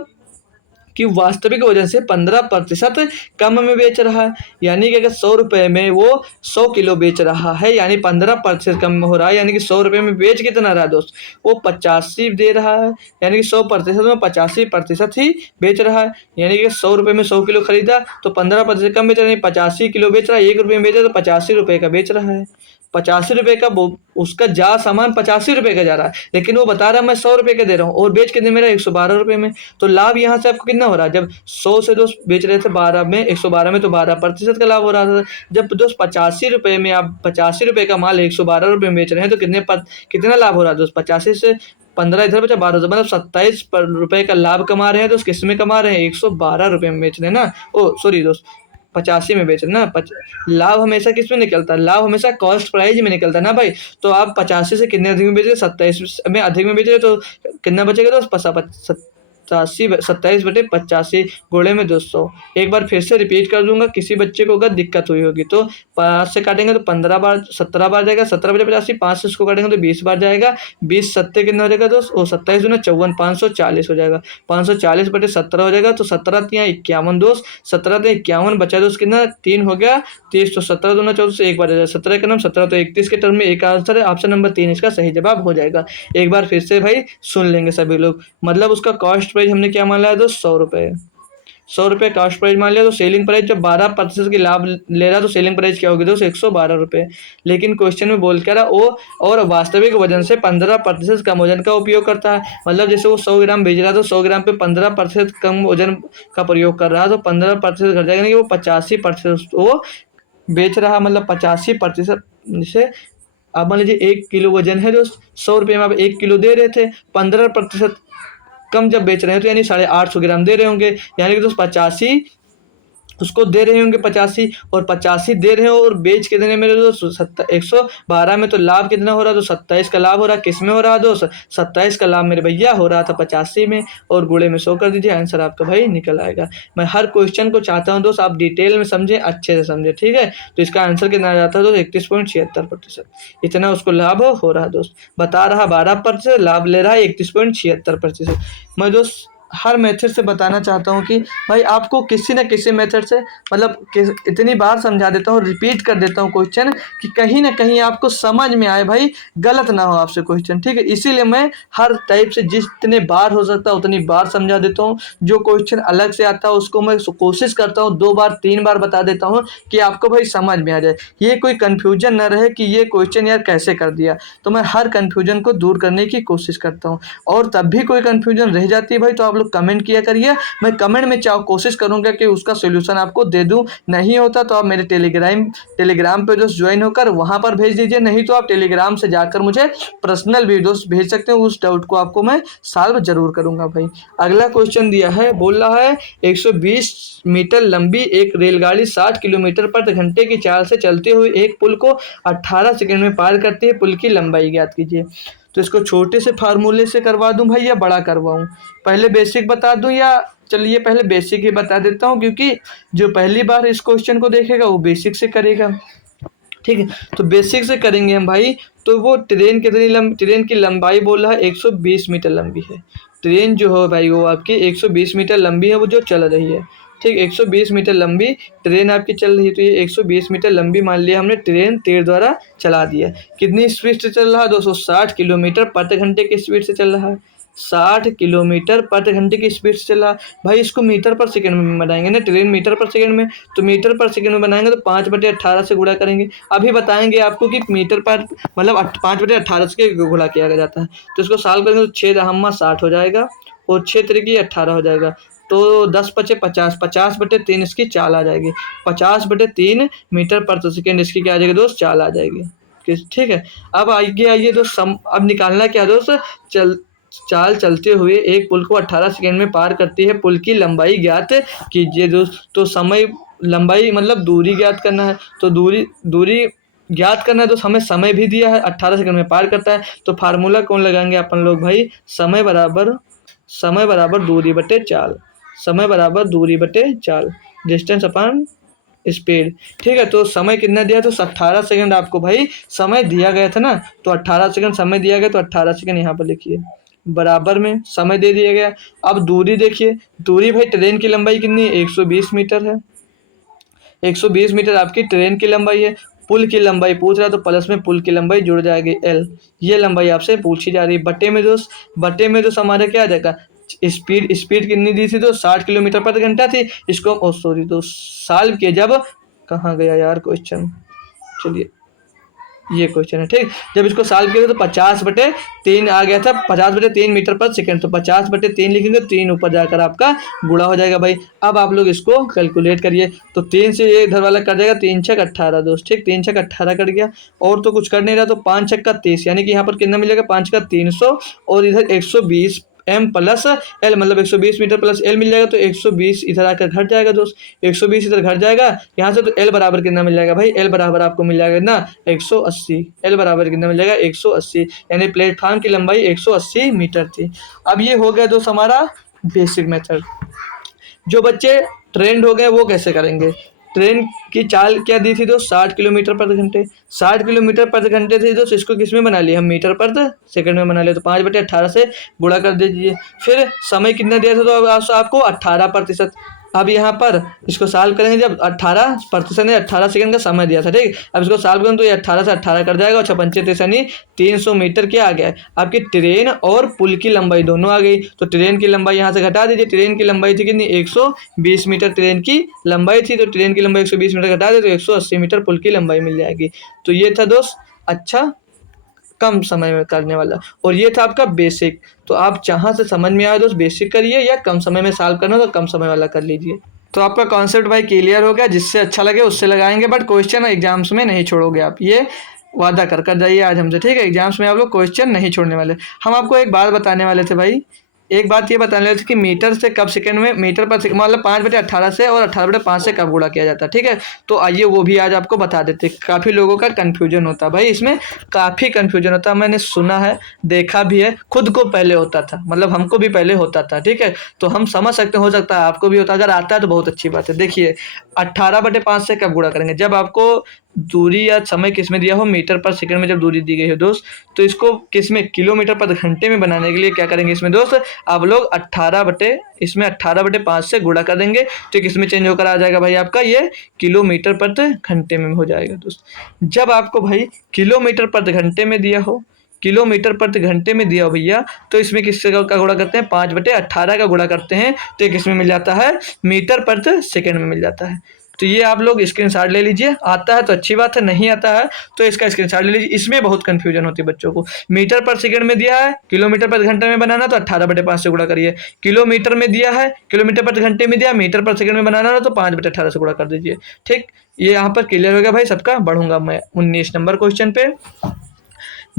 कि वास्तविक वजन से 15% कम में बेच रहा है, यानी कि अगर 100 रुपये में वो 100 किलो बेच रहा है यानी 15% कम हो रहा है, यानी कि 100 रुपये में बेच कितना रहा है दोस्त, वो 85 दे रहा है, यानी कि 100% में 85% ही बेच रहा है, यानी कि 100 रुपये में 100 किलो खरीदा तो 15% कम बेच रहा है, 85 किलो बेच रहा है, 1 रुपये में बेच रहा है तो 85 रुपये का बेच रहा है। 85 रुपये का उसका जा सामान 85 रुपये का जा रहा है, लेकिन वो बता रहा है मैं 100 रुपये का दे रहा हूँ और बेच के दे मेरा 112 रुपये में। तो लाभ यहाँ से आपको कितना हो रहा है, जब 100 से दोस्त बेच रहे थे 12 में 112 में, तो 12% का लाभ हो रहा था। जब दोस्त 85 रुपये में आप 85 रुपये का माल 112 रुपये में बेच रहे हैं तो कितना लाभ हो रहा है दोस्त, 85 से 15 इधर बचा 12, मतलब 27 रुपये का लाभ कमा रहे हैं दोस्त। किस में कमा रहे हैं, 112 रुपये में बेच रहे हैं ना, ओ सॉरी दोस्त 85 में बेच रहे ना। लाभ हमेशा किस में निकलता है, लाभ हमेशा कॉस्ट प्राइस में निकलता है ना भाई। तो आप 85 से कितने अधिक में बेच रहे, 27 में अधिक में बेच रहे, तो कितना बचेगा दोस्त, 27/85 गुणे में 200। एक बार फिर से रिपीट कर दूंगा, किसी बच्चे को अगर दिक्कत हुई होगी तो 5 से काटेंगे तो 15 बार 17 बार जाएगा, 17/85, 5 से इसको काटेंगे तो 20 बार जाएगा, 20 सत्ते कितना हो जाएगा दोस्त, वो 27 दूना 54, 540 हो जाएगा, 540/17 हो जाएगा, तो 17 तियाँ 51 दोस्त, 17 तो 51 बचा दोस्त कितना 3 हो गया 30, तो 17 दूना 14 से एक बार जाएगा, 17 का नाम 17 तो 31 के टर्म में एक आंसर है, ऑप्शन नंबर 3 इसका सही जवाब हो जाएगा। एक बार फिर से भाई सुन लेंगे सभी लोग, मतलब उसका कॉस्ट प्राइस हमने क्या मान लिया दोस्त, 100 रुपये, 100 रुपये कॉस्ट प्राइस मान लिया, तो सेलिंग प्राइस जब 12% की लाभ ले रहा तो सेलिंग प्राइस क्या होगी दोस्त, 112 रुपये। लेकिन क्वेश्चन में बोल क्या रहा वो, और वास्तविक वजन से 15% कम वजन का उपयोग करता है, मतलब जैसे वो 100 ग्राम भेज रहा तो 100 ग्राम पे 15% कम वजन का प्रयोग कर रहा है, तो 15% घट जाएगा, कि वो 85% वो बेच रहा, मतलब 85% से आप मान लीजिए 1 किलो वजन है दोस्त, 100 रुपये में आप 1 किलो दे रहे थे, 15% कम जब बेच रहे हैं तो यानी 850 ग्राम दे रहे होंगे, यानी कि दोस्त 85 उसको दे रहे होंगे 85, और 85 दे रहे हो और बेच के देने मेरे दोस्त 112 में, तो लाभ कितना हो रहा है, तो 27 का लाभ हो रहा है, किस में हो रहा है दोस्त, 27 का लाभ मेरे भैया हो रहा था 85 में, और गुणे में 100 कर दीजिए, आंसर आपका भाई निकल आएगा। मैं हर क्वेश्चन को चाहता हूँ दोस्त आप डिटेल में समझें, अच्छे से समझें, ठीक है। तो इसका आंसर कितना आ जाता है दोस्त, 31.76%, इतना उसको लाभ हो रहा है दोस्त, बता रहा 12%, लाभ ले रहा है 31.76%। मैं दोस्त हर मेथड से बताना चाहता हूँ कि भाई आपको किसी न किसी मेथड से, मतलब इतनी बार समझा देता हूँ, रिपीट कर देता हूँ क्वेश्चन, कि कहीं ना कहीं आपको समझ में आए भाई, गलत ना हो आपसे क्वेश्चन, ठीक है। इसीलिए मैं हर टाइप से जितने बार हो सकता है उतनी बार समझा देता हूँ, जो क्वेश्चन अलग से आता है उसको मैं कोशिश करता हूँ 2 बार 3 बार बता देता हूँ कि आपको भाई समझ में आ जाए, ये कोई कन्फ्यूजन न रहे कि ये क्वेश्चन यार कैसे कर दिया। तो मैं हर कन्फ्यूजन को दूर करने की कोशिश करता हूँ, और तब भी कोई कन्फ्यूजन रह जाती है भाई तो आप लोग कमेंट किया करिए, मैं कमेंट में कोशिश करूंगा कि उसका सॉल्यूशन आपको दे दूं। नहीं होता तो आप मेरे टेलीग्राम पे दोस्त ज्वाइन होकर वहां पर भेज दीजिए, नहीं तो आप टेलीग्राम से जाकर मुझे पर्सनल भी दोस्त भेज सकते हैं, उस डाउट को आपको मैं सॉल्व जरूर करूंगा भाई। अगला क्वेश्चन दिया है, बोल रहा है 120 मीटर लंबी एक रेलगाड़ी 60 किलोमीटर प्रति घंटे की चाल से चलते हुए एक पुल को 18 सेकंड में पार करती है, पुल की लंबाई ज्ञात कीजिए। तो तो इसको छोटे से फार्मूले से करवा दूं भाई या बड़ा करवाऊं? पहले बेसिक बता दूं या चलिए पहले बेसिक ही बता देता हूं, क्योंकि जो पहली बार इस क्वेश्चन को देखेगा वो बेसिक से करेगा। ठीक है, तो बेसिक से करेंगे हम भाई। तो वो ट्रेन की लंबाई बोल रहा है 120 मीटर लंबी है। ट्रेन जो है भाई वो आपकी 120 मीटर लंबी है, वो जो चल रही है। ठीक, 120 मीटर लंबी ट्रेन आपकी चल रही है। तो ये 120 मीटर लंबी मान लिया हमने ट्रेन तेल द्वारा चला दिया। कितनी स्पीड से चल रहा है? 260 किलोमीटर प्रति घंटे की स्पीड से चल रहा है। 60 किलोमीटर प्रति घंटे की स्पीड से चल रहा है। भाई इसको मीटर पर सेकंड में बनाएंगे ना, ट्रेन मीटर पर सेकंड में, तो मीटर पर सेकंड में बनाएंगे तो 5/18 से गुणा करेंगे। अभी बताएंगे आपको कि मीटर पर मतलब 5/18 से गुणा किया जाता है। तो इसको सॉल्व करेंगे तो 6×60 हो जाएगा और 6×3 18 हो जाएगा। तो 10×5 = 50, 50/3 इसकी चाल आ जाएगी। 50/3 मीटर प्रति सेकंड इसकी क्या आ जाएगी दोस्त? चाल आ जाएगी। ठीक है, अब आइए दोस्त, अब निकालना क्या दोस्त? चाल चलते हुए एक पुल को 18 सेकंड में पार करती है। पुल की लंबाई ज्ञात कीजिए दोस्त। तो समय लंबाई मतलब दूरी ज्ञात करना है। तो दूरी ज्ञात करना है तो हमें समय भी दिया है, 18 सेकंड में पार करता है। तो फार्मूला कौन लगाएंगे अपन लोग भाई? समय बराबर दूरी बटे चाल। समय बराबर दूरी बटे चाल, डिस्टेंस अपॉन स्पीड। ठीक है, तो समय कितना दिया? तो 18 सेकंड आपको भाई समय दिया गया था ना, तो 18 सेकंड समय दिया गया, तो 18 सेकंड यहाँ पर लिखिए, बराबर में समय दे दिया गया। अब दूरी देखिए, दूरी भाई ट्रेन की लंबाई कितनी है? 120 मीटर है। 120 मीटर आपकी ट्रेन की लंबाई है। पुल की लंबाई पूछ रहा है तो प्लस में पुल की लंबाई जुड़ जाएगी L। ये लंबाई आपसे पूछी जा रही है। बटे में दोस्त हमारा क्या आ जाएगा? स्पीड कितनी दी थी? तो 60 किलोमीटर प्रति घंटा थी। इसको सॉरी दोस्त, सॉल्व किया जब, कहाँ गया यार क्वेश्चन, चलिए ये क्वेश्चन है। ठीक, जब इसको सॉल्व किया तो 50/3 आ गया था, 50/3 मीटर पर सेकंड। तो 50/3 लिखेंगे, 3 ऊपर जाकर आपका गुणा हो जाएगा भाई। अब आप लोग इसको कैलकुलेट करिए। तो 3 से ये इधर वाला कट जाएगा, 3×6 = 18 दोस्त। ठीक, 3×6 = 18 कट गया और तो कुछ कर नहीं रहा। तो 5×6 = 30, यानी कि यहाँ पर कितना मिलेगा? 5×6 = 300 और इधर 120 m प्लस एल, मतलब 120 मीटर प्लस एल मिल जाएगा। तो 120 इधर आकर घट जाएगा दोस्त, 120 इधर घट जाएगा यहाँ से। तो एल बराबर कितना मिल जाएगा भाई? एल बराबर आपको मिल जाएगा ना 180। एल बराबर कितना मिल जाएगा? 180, यानी प्लेटफॉर्म की लंबाई 180 मीटर थी। अब ये हो गया दोस्त हमारा बेसिक मेथड। जो बच्चे ट्रेंड हो गए वो कैसे करेंगे? ट्रेन की चाल क्या दी थी दोस्त? 60 किलोमीटर प्रति घंटे। 60 किलोमीटर प्रति घंटे थी दोस्त, इसको किस में बना लिया हम? मीटर प्रति सेकंड में बना लिया। तो 5/18 से गुणा कर दीजिए। फिर समय कितना दिया था? तो आपको 18%। अब यहाँ पर इसको सॉल्व करेंगे, जब 18% ने 18 सेकंड का समय दिया था। ठीक, अब इसको सॉल्व करें तो ये 18 से 18 कर जाएगा और 6×5 = 300 मीटर क्या आ गया? आपकी ट्रेन और पुल की लंबाई दोनों आ गई। तो ट्रेन की लंबाई यहाँ से घटा दीजिए। ट्रेन की लंबाई थी कितनी? 120 मीटर ट्रेन की लंबाई थी। तो ट्रेन की लंबाई 120 मीटर घटा दे तो 180 मीटर पुल की लंबाई मिल जाएगी। तो ये था दोस्त अच्छा कम समय में करने वाला, और ये था आपका बेसिक। तो आप जहाँ से समझ में आए दोस्त बेसिक करिए, या कम समय में सॉल्व करना तो कम समय वाला कर लीजिए। तो आपका कॉन्सेप्ट भाई क्लियर हो गया। जिससे अच्छा लगे उससे लगाएंगे, बट क्वेश्चन एग्जाम्स में नहीं छोड़ोगे आप, ये वादा कर जाइए आज हमसे। ठीक है, एग्जाम्स में आप लोग क्वेश्चन नहीं छोड़ने वाले। हम आपको एक बात बताने वाले थे भाई, एक बात ये बताने वाले थे कि मीटर से कब सेकंड में, मीटर पर मतलब 5/18 से और 18/5 से कब गुणा किया जाता है। ठीक है, तो आइए वो भी आज आपको बता देते हैं। काफ़ी लोगों का कन्फ्यूजन होता है भाई, इसमें काफ़ी कन्फ्यूजन होता है। मैंने सुना है, देखा भी है, खुद को पहले होता था, मतलब हमको भी पहले होता था। ठीक है, तो हम समझ सकते हैं, हो सकता है आपको भी होता। अगर आता है तो बहुत अच्छी बात है। देखिए 18/5 से कब गुणा करेंगे? जब आपको दूरी या समय किस में दिया हो? मीटर पर सेकंड में जब दूरी दी गई हो दोस्त, तो इसको किस में? किलोमीटर प्रति घंटे में बनाने के लिए क्या करेंगे इसमें दोस्त? आप लोग 18/5 से गुणा कर देंगे तो किस में चेंज होकर आ जाएगा भाई? आपका ये किलोमीटर प्रति घंटे में हो जाएगा दोस्त। जब आपको भाई किलोमीटर प्रति घंटे में दिया हो, किलोमीटर प्रति घंटे में दिया हो भैया, तो इसमें किससे का गुणा करते हैं? 5/18 का गुणा करते हैं तो ये किस में मिल जाता है? मीटर प्रति सेकंड में मिल जाता है। तो ये आप लोग स्क्रीनशॉट ले लीजिए। आता है तो अच्छी बात है, नहीं आता है तो इसका स्क्रीनशॉट ले लीजिए। इसमें बहुत कंफ्यूजन होती है बच्चों को। मीटर पर सेकंड में दिया है, किलोमीटर प्रति घंटे में बनाना तो 18/5 से गुणा करिए। किलोमीटर में दिया है, किलोमीटर प्रति घंटे में दिया, मीटर पर सेकंड में बनाना है तो 5/18 से गुणा कर दीजिए। ठीक, ये यहाँ पर क्लियर हो गया भाई सबका। बढ़ूंगा मैं 19 नंबर क्वेश्चन पे।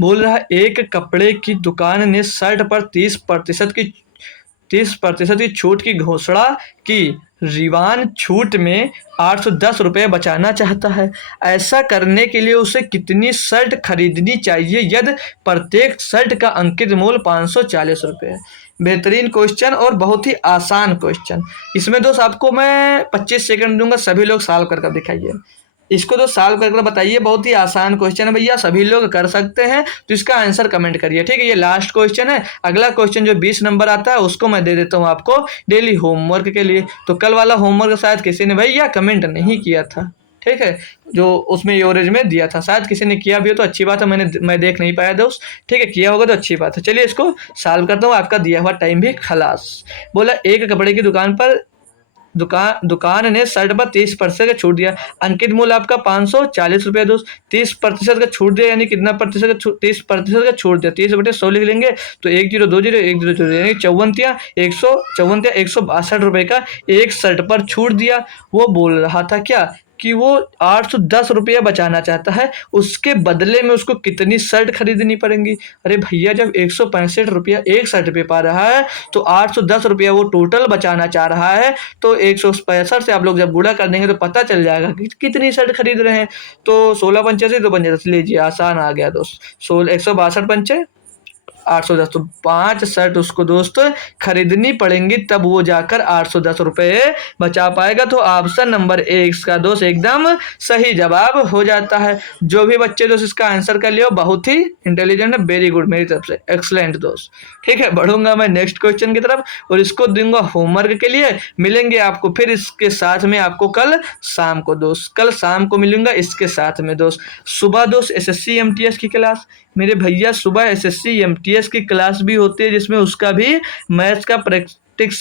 बोल रहा है एक कपड़े की दुकान ने शर्ट पर 30% की 30% की छूट की घोषणा की। रिवान छूट में 810 रुपये बचाना चाहता है। ऐसा करने के लिए उसे कितनी शर्ट खरीदनी चाहिए यदि प्रत्येक शर्ट का अंकित मूल्य 540 रुपये है। बेहतरीन क्वेश्चन और बहुत ही आसान क्वेश्चन। इसमें दोस्त आपको मैं 25 सेकंड दूंगा, सभी लोग सॉल्व कर दिखाइए। इसको तो सॉल्व करके बताइए, बहुत ही आसान क्वेश्चन है भैया, सभी लोग कर सकते हैं। तो इसका आंसर कमेंट करिए, ठीक है। ये लास्ट क्वेश्चन है। अगला क्वेश्चन जो 20 नंबर आता है उसको मैं दे देता हूँ आपको डेली होमवर्क के लिए। तो कल वाला होमवर्क शायद किसी ने भैया कमेंट नहीं किया था, ठीक है, जो उसमें एवरेज में दिया था। शायद किसी ने किया भी हो तो अच्छी बात है, मैं देख नहीं पाया दोस्त, ठीक है। किया होगा तो अच्छी बात है। चलिए इसको सॉल्व करता हूँ, आपका दिया हुआ टाइम भी खलास। बोला एक कपड़े की दुकान पर दुकान ने शर्ट पर 30% का छूट दिया। अंकित मूल्य आपका 540 रुपये दोस्त। 30% का छूट दिया यानी कितना प्रतिशत का 30% का छूट दिया, 30/100 लिख लेंगे तो 1020 1020 यानी 162 रुपये का एक शर्ट पर छूट दिया। वो बोल रहा था क्या कि वो 810 रुपया बचाना चाहता है, उसके बदले में उसको कितनी शर्ट खरीदनी पड़ेंगी। अरे भैया जब 165 रुपया एक शर्ट पे पा रहा है तो 810 रुपया वो टोटल बचाना चाह रहा है, तो 165 से आप लोग जब गुणा कर देंगे तो पता चल जाएगा कि कितनी शर्ट खरीद रहे हैं। तो 16 पंचे से 2 पंचे लीजिए, आसान आ गया दोस्त। 162 पंचे 810, तो 5 शर्ट उसको दोस्त खरीदनी पड़ेंगी, तब वो जाकर 810 रुपये बचा पाएगा। तो ऑप्शन नंबर 1 इसका दोस्त एकदम सही जवाब हो जाता है। जो भी बच्चे दोस्त इसका आंसर कर लियो बहुत ही इंटेलिजेंट है, वेरी गुड मेरी तरफ से, एक्सलेंट दोस्त, ठीक है। बढ़ूंगा मैं नेक्स्ट क्वेश्चन की तरफ और इसको दूंगा होमवर्क के लिए। मिलेंगे आपको फिर इसके साथ में आपको कल शाम को दोस्त, कल शाम को मिलूंगा इसके साथ में दोस्त। सुबह दोस्त SSC MTS की क्लास, मेरे भैया सुबह SSC MTS की क्लास भी होती है, जिसमें उसका भी मैथ्स का प्रैक्टिस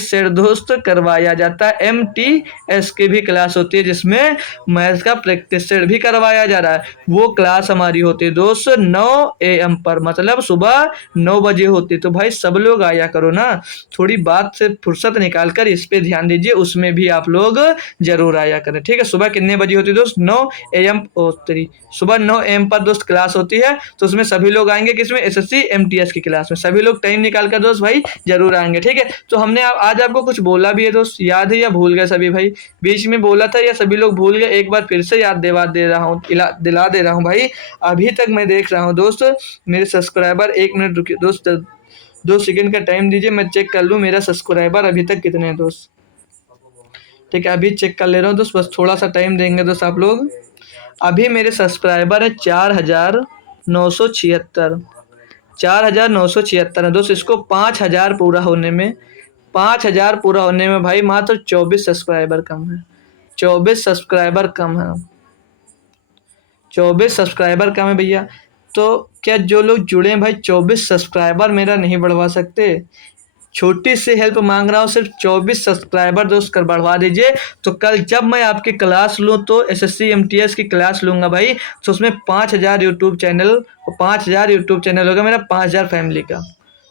सेट दोस्त करवाया जाता है। MTS की भी क्लास होती है जिसमें मैथ्स का प्रैक्टिस सेट भी करवाया जा रहा है। वो क्लास हमारी होती है दोस्त 9 AM पर, मतलब सुबह 9 बजे होती है। तो भाई सब लोग आया करो ना, थोड़ी बात से फुर्सत निकाल कर इस पे ध्यान दीजिए, उसमें भी आप लोग जरूर आया करें, ठीक है। सुबह कितने बजे होती है दोस्त? 9 AM सुबह 9 AM पर दोस्त क्लास होती है। तो उसमें सभी लोग आएंगे, किसमें? SSC MTS की क्लास में। सभी लोग टाइम निकाल कर दोस्त भाई जरूर आएंगे, ठीक है। तो हमने आज आपको कुछ बोला भी है दोस्त, याद है या भूल गए सभी भाई? बीच में बोला था या सभी लोग भूल गए? एक बार फिर से याद दिला दे रहा हूँ भाई। अभी तक मैं देख रहा हूँ दोस्त मेरे सब्सक्राइबर, 1 मिनट रुकिए दोस्त, 2 सेकंड का टाइम दीजिए, मैं चेक कर लूँ मेरा सब्सक्राइबर अभी तक कितने हैं दोस्त, ठीक है। अभी चेक कर ले रहा हूँ दोस्त, बस थोड़ा सा टाइम देंगे दोस्त आप लोग। अभी मेरे सब्सक्राइबर है 4976, 4976 है दोस्त। इसको 5000 पूरा होने में, 5000 पूरा होने में भाई मात्र 24 सब्सक्राइबर कम है, 24 सब्सक्राइबर कम है, 24 सब्सक्राइबर कम है भैया। तो क्या जो लोग जुड़े हैं भाई 24 सब्सक्राइबर मेरा नहीं बढ़वा सकते? छोटी सी हेल्प मांग रहा हूँ, सिर्फ 24 सब्सक्राइबर दोस्त कर बढ़वा दीजिए। तो कल जब मैं आपकी क्लास लूँ तो SSC MTS की क्लास लूँगा भाई, तो उसमें 5000 यूट्यूब चैनल, 5000 यूट्यूब चैनल होगा मेरा, 5000 फैमिली का।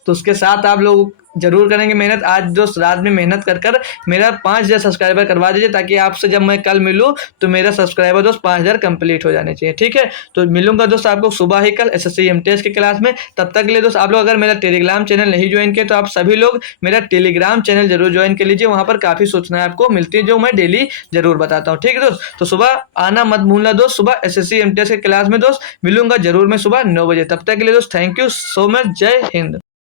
तो उसके साथ आप लोग जरूर करेंगे मेहनत। आज दोस्त रात में मेहनत कर मेरा 5000 सब्सक्राइबर करवा दीजिए, ताकि आपसे जब मैं कल मिलूँ तो मेरा सब्सक्राइबर दोस्त 5000 कंप्लीट हो जाने चाहिए, ठीक है। तो मिलूंगा दोस्त आपको सुबह ही कल SSC MTS की क्लास में। तब तक के लिए दोस्त आप लोग अगर मेरा टेलीग्राम चैनल नहीं ज्वाइन किए तो आप सभी लोग मेरा टेलीग्राम चैनल जरूर ज्वाइन कर लीजिए। वहाँ पर काफ़ी सूचनाएं आपको मिलती है जो मैं डेली जरूर बताता हूँ, ठीक है दोस्त। तो सुबह आना मत भूलना दोस्त, सुबह SSC MTS की क्लास में दोस्त मिलूंगा जरूर मैं सुबह 9 बजे। तब तक के लिए दोस्त थैंक यू सो मच, जय हिंद।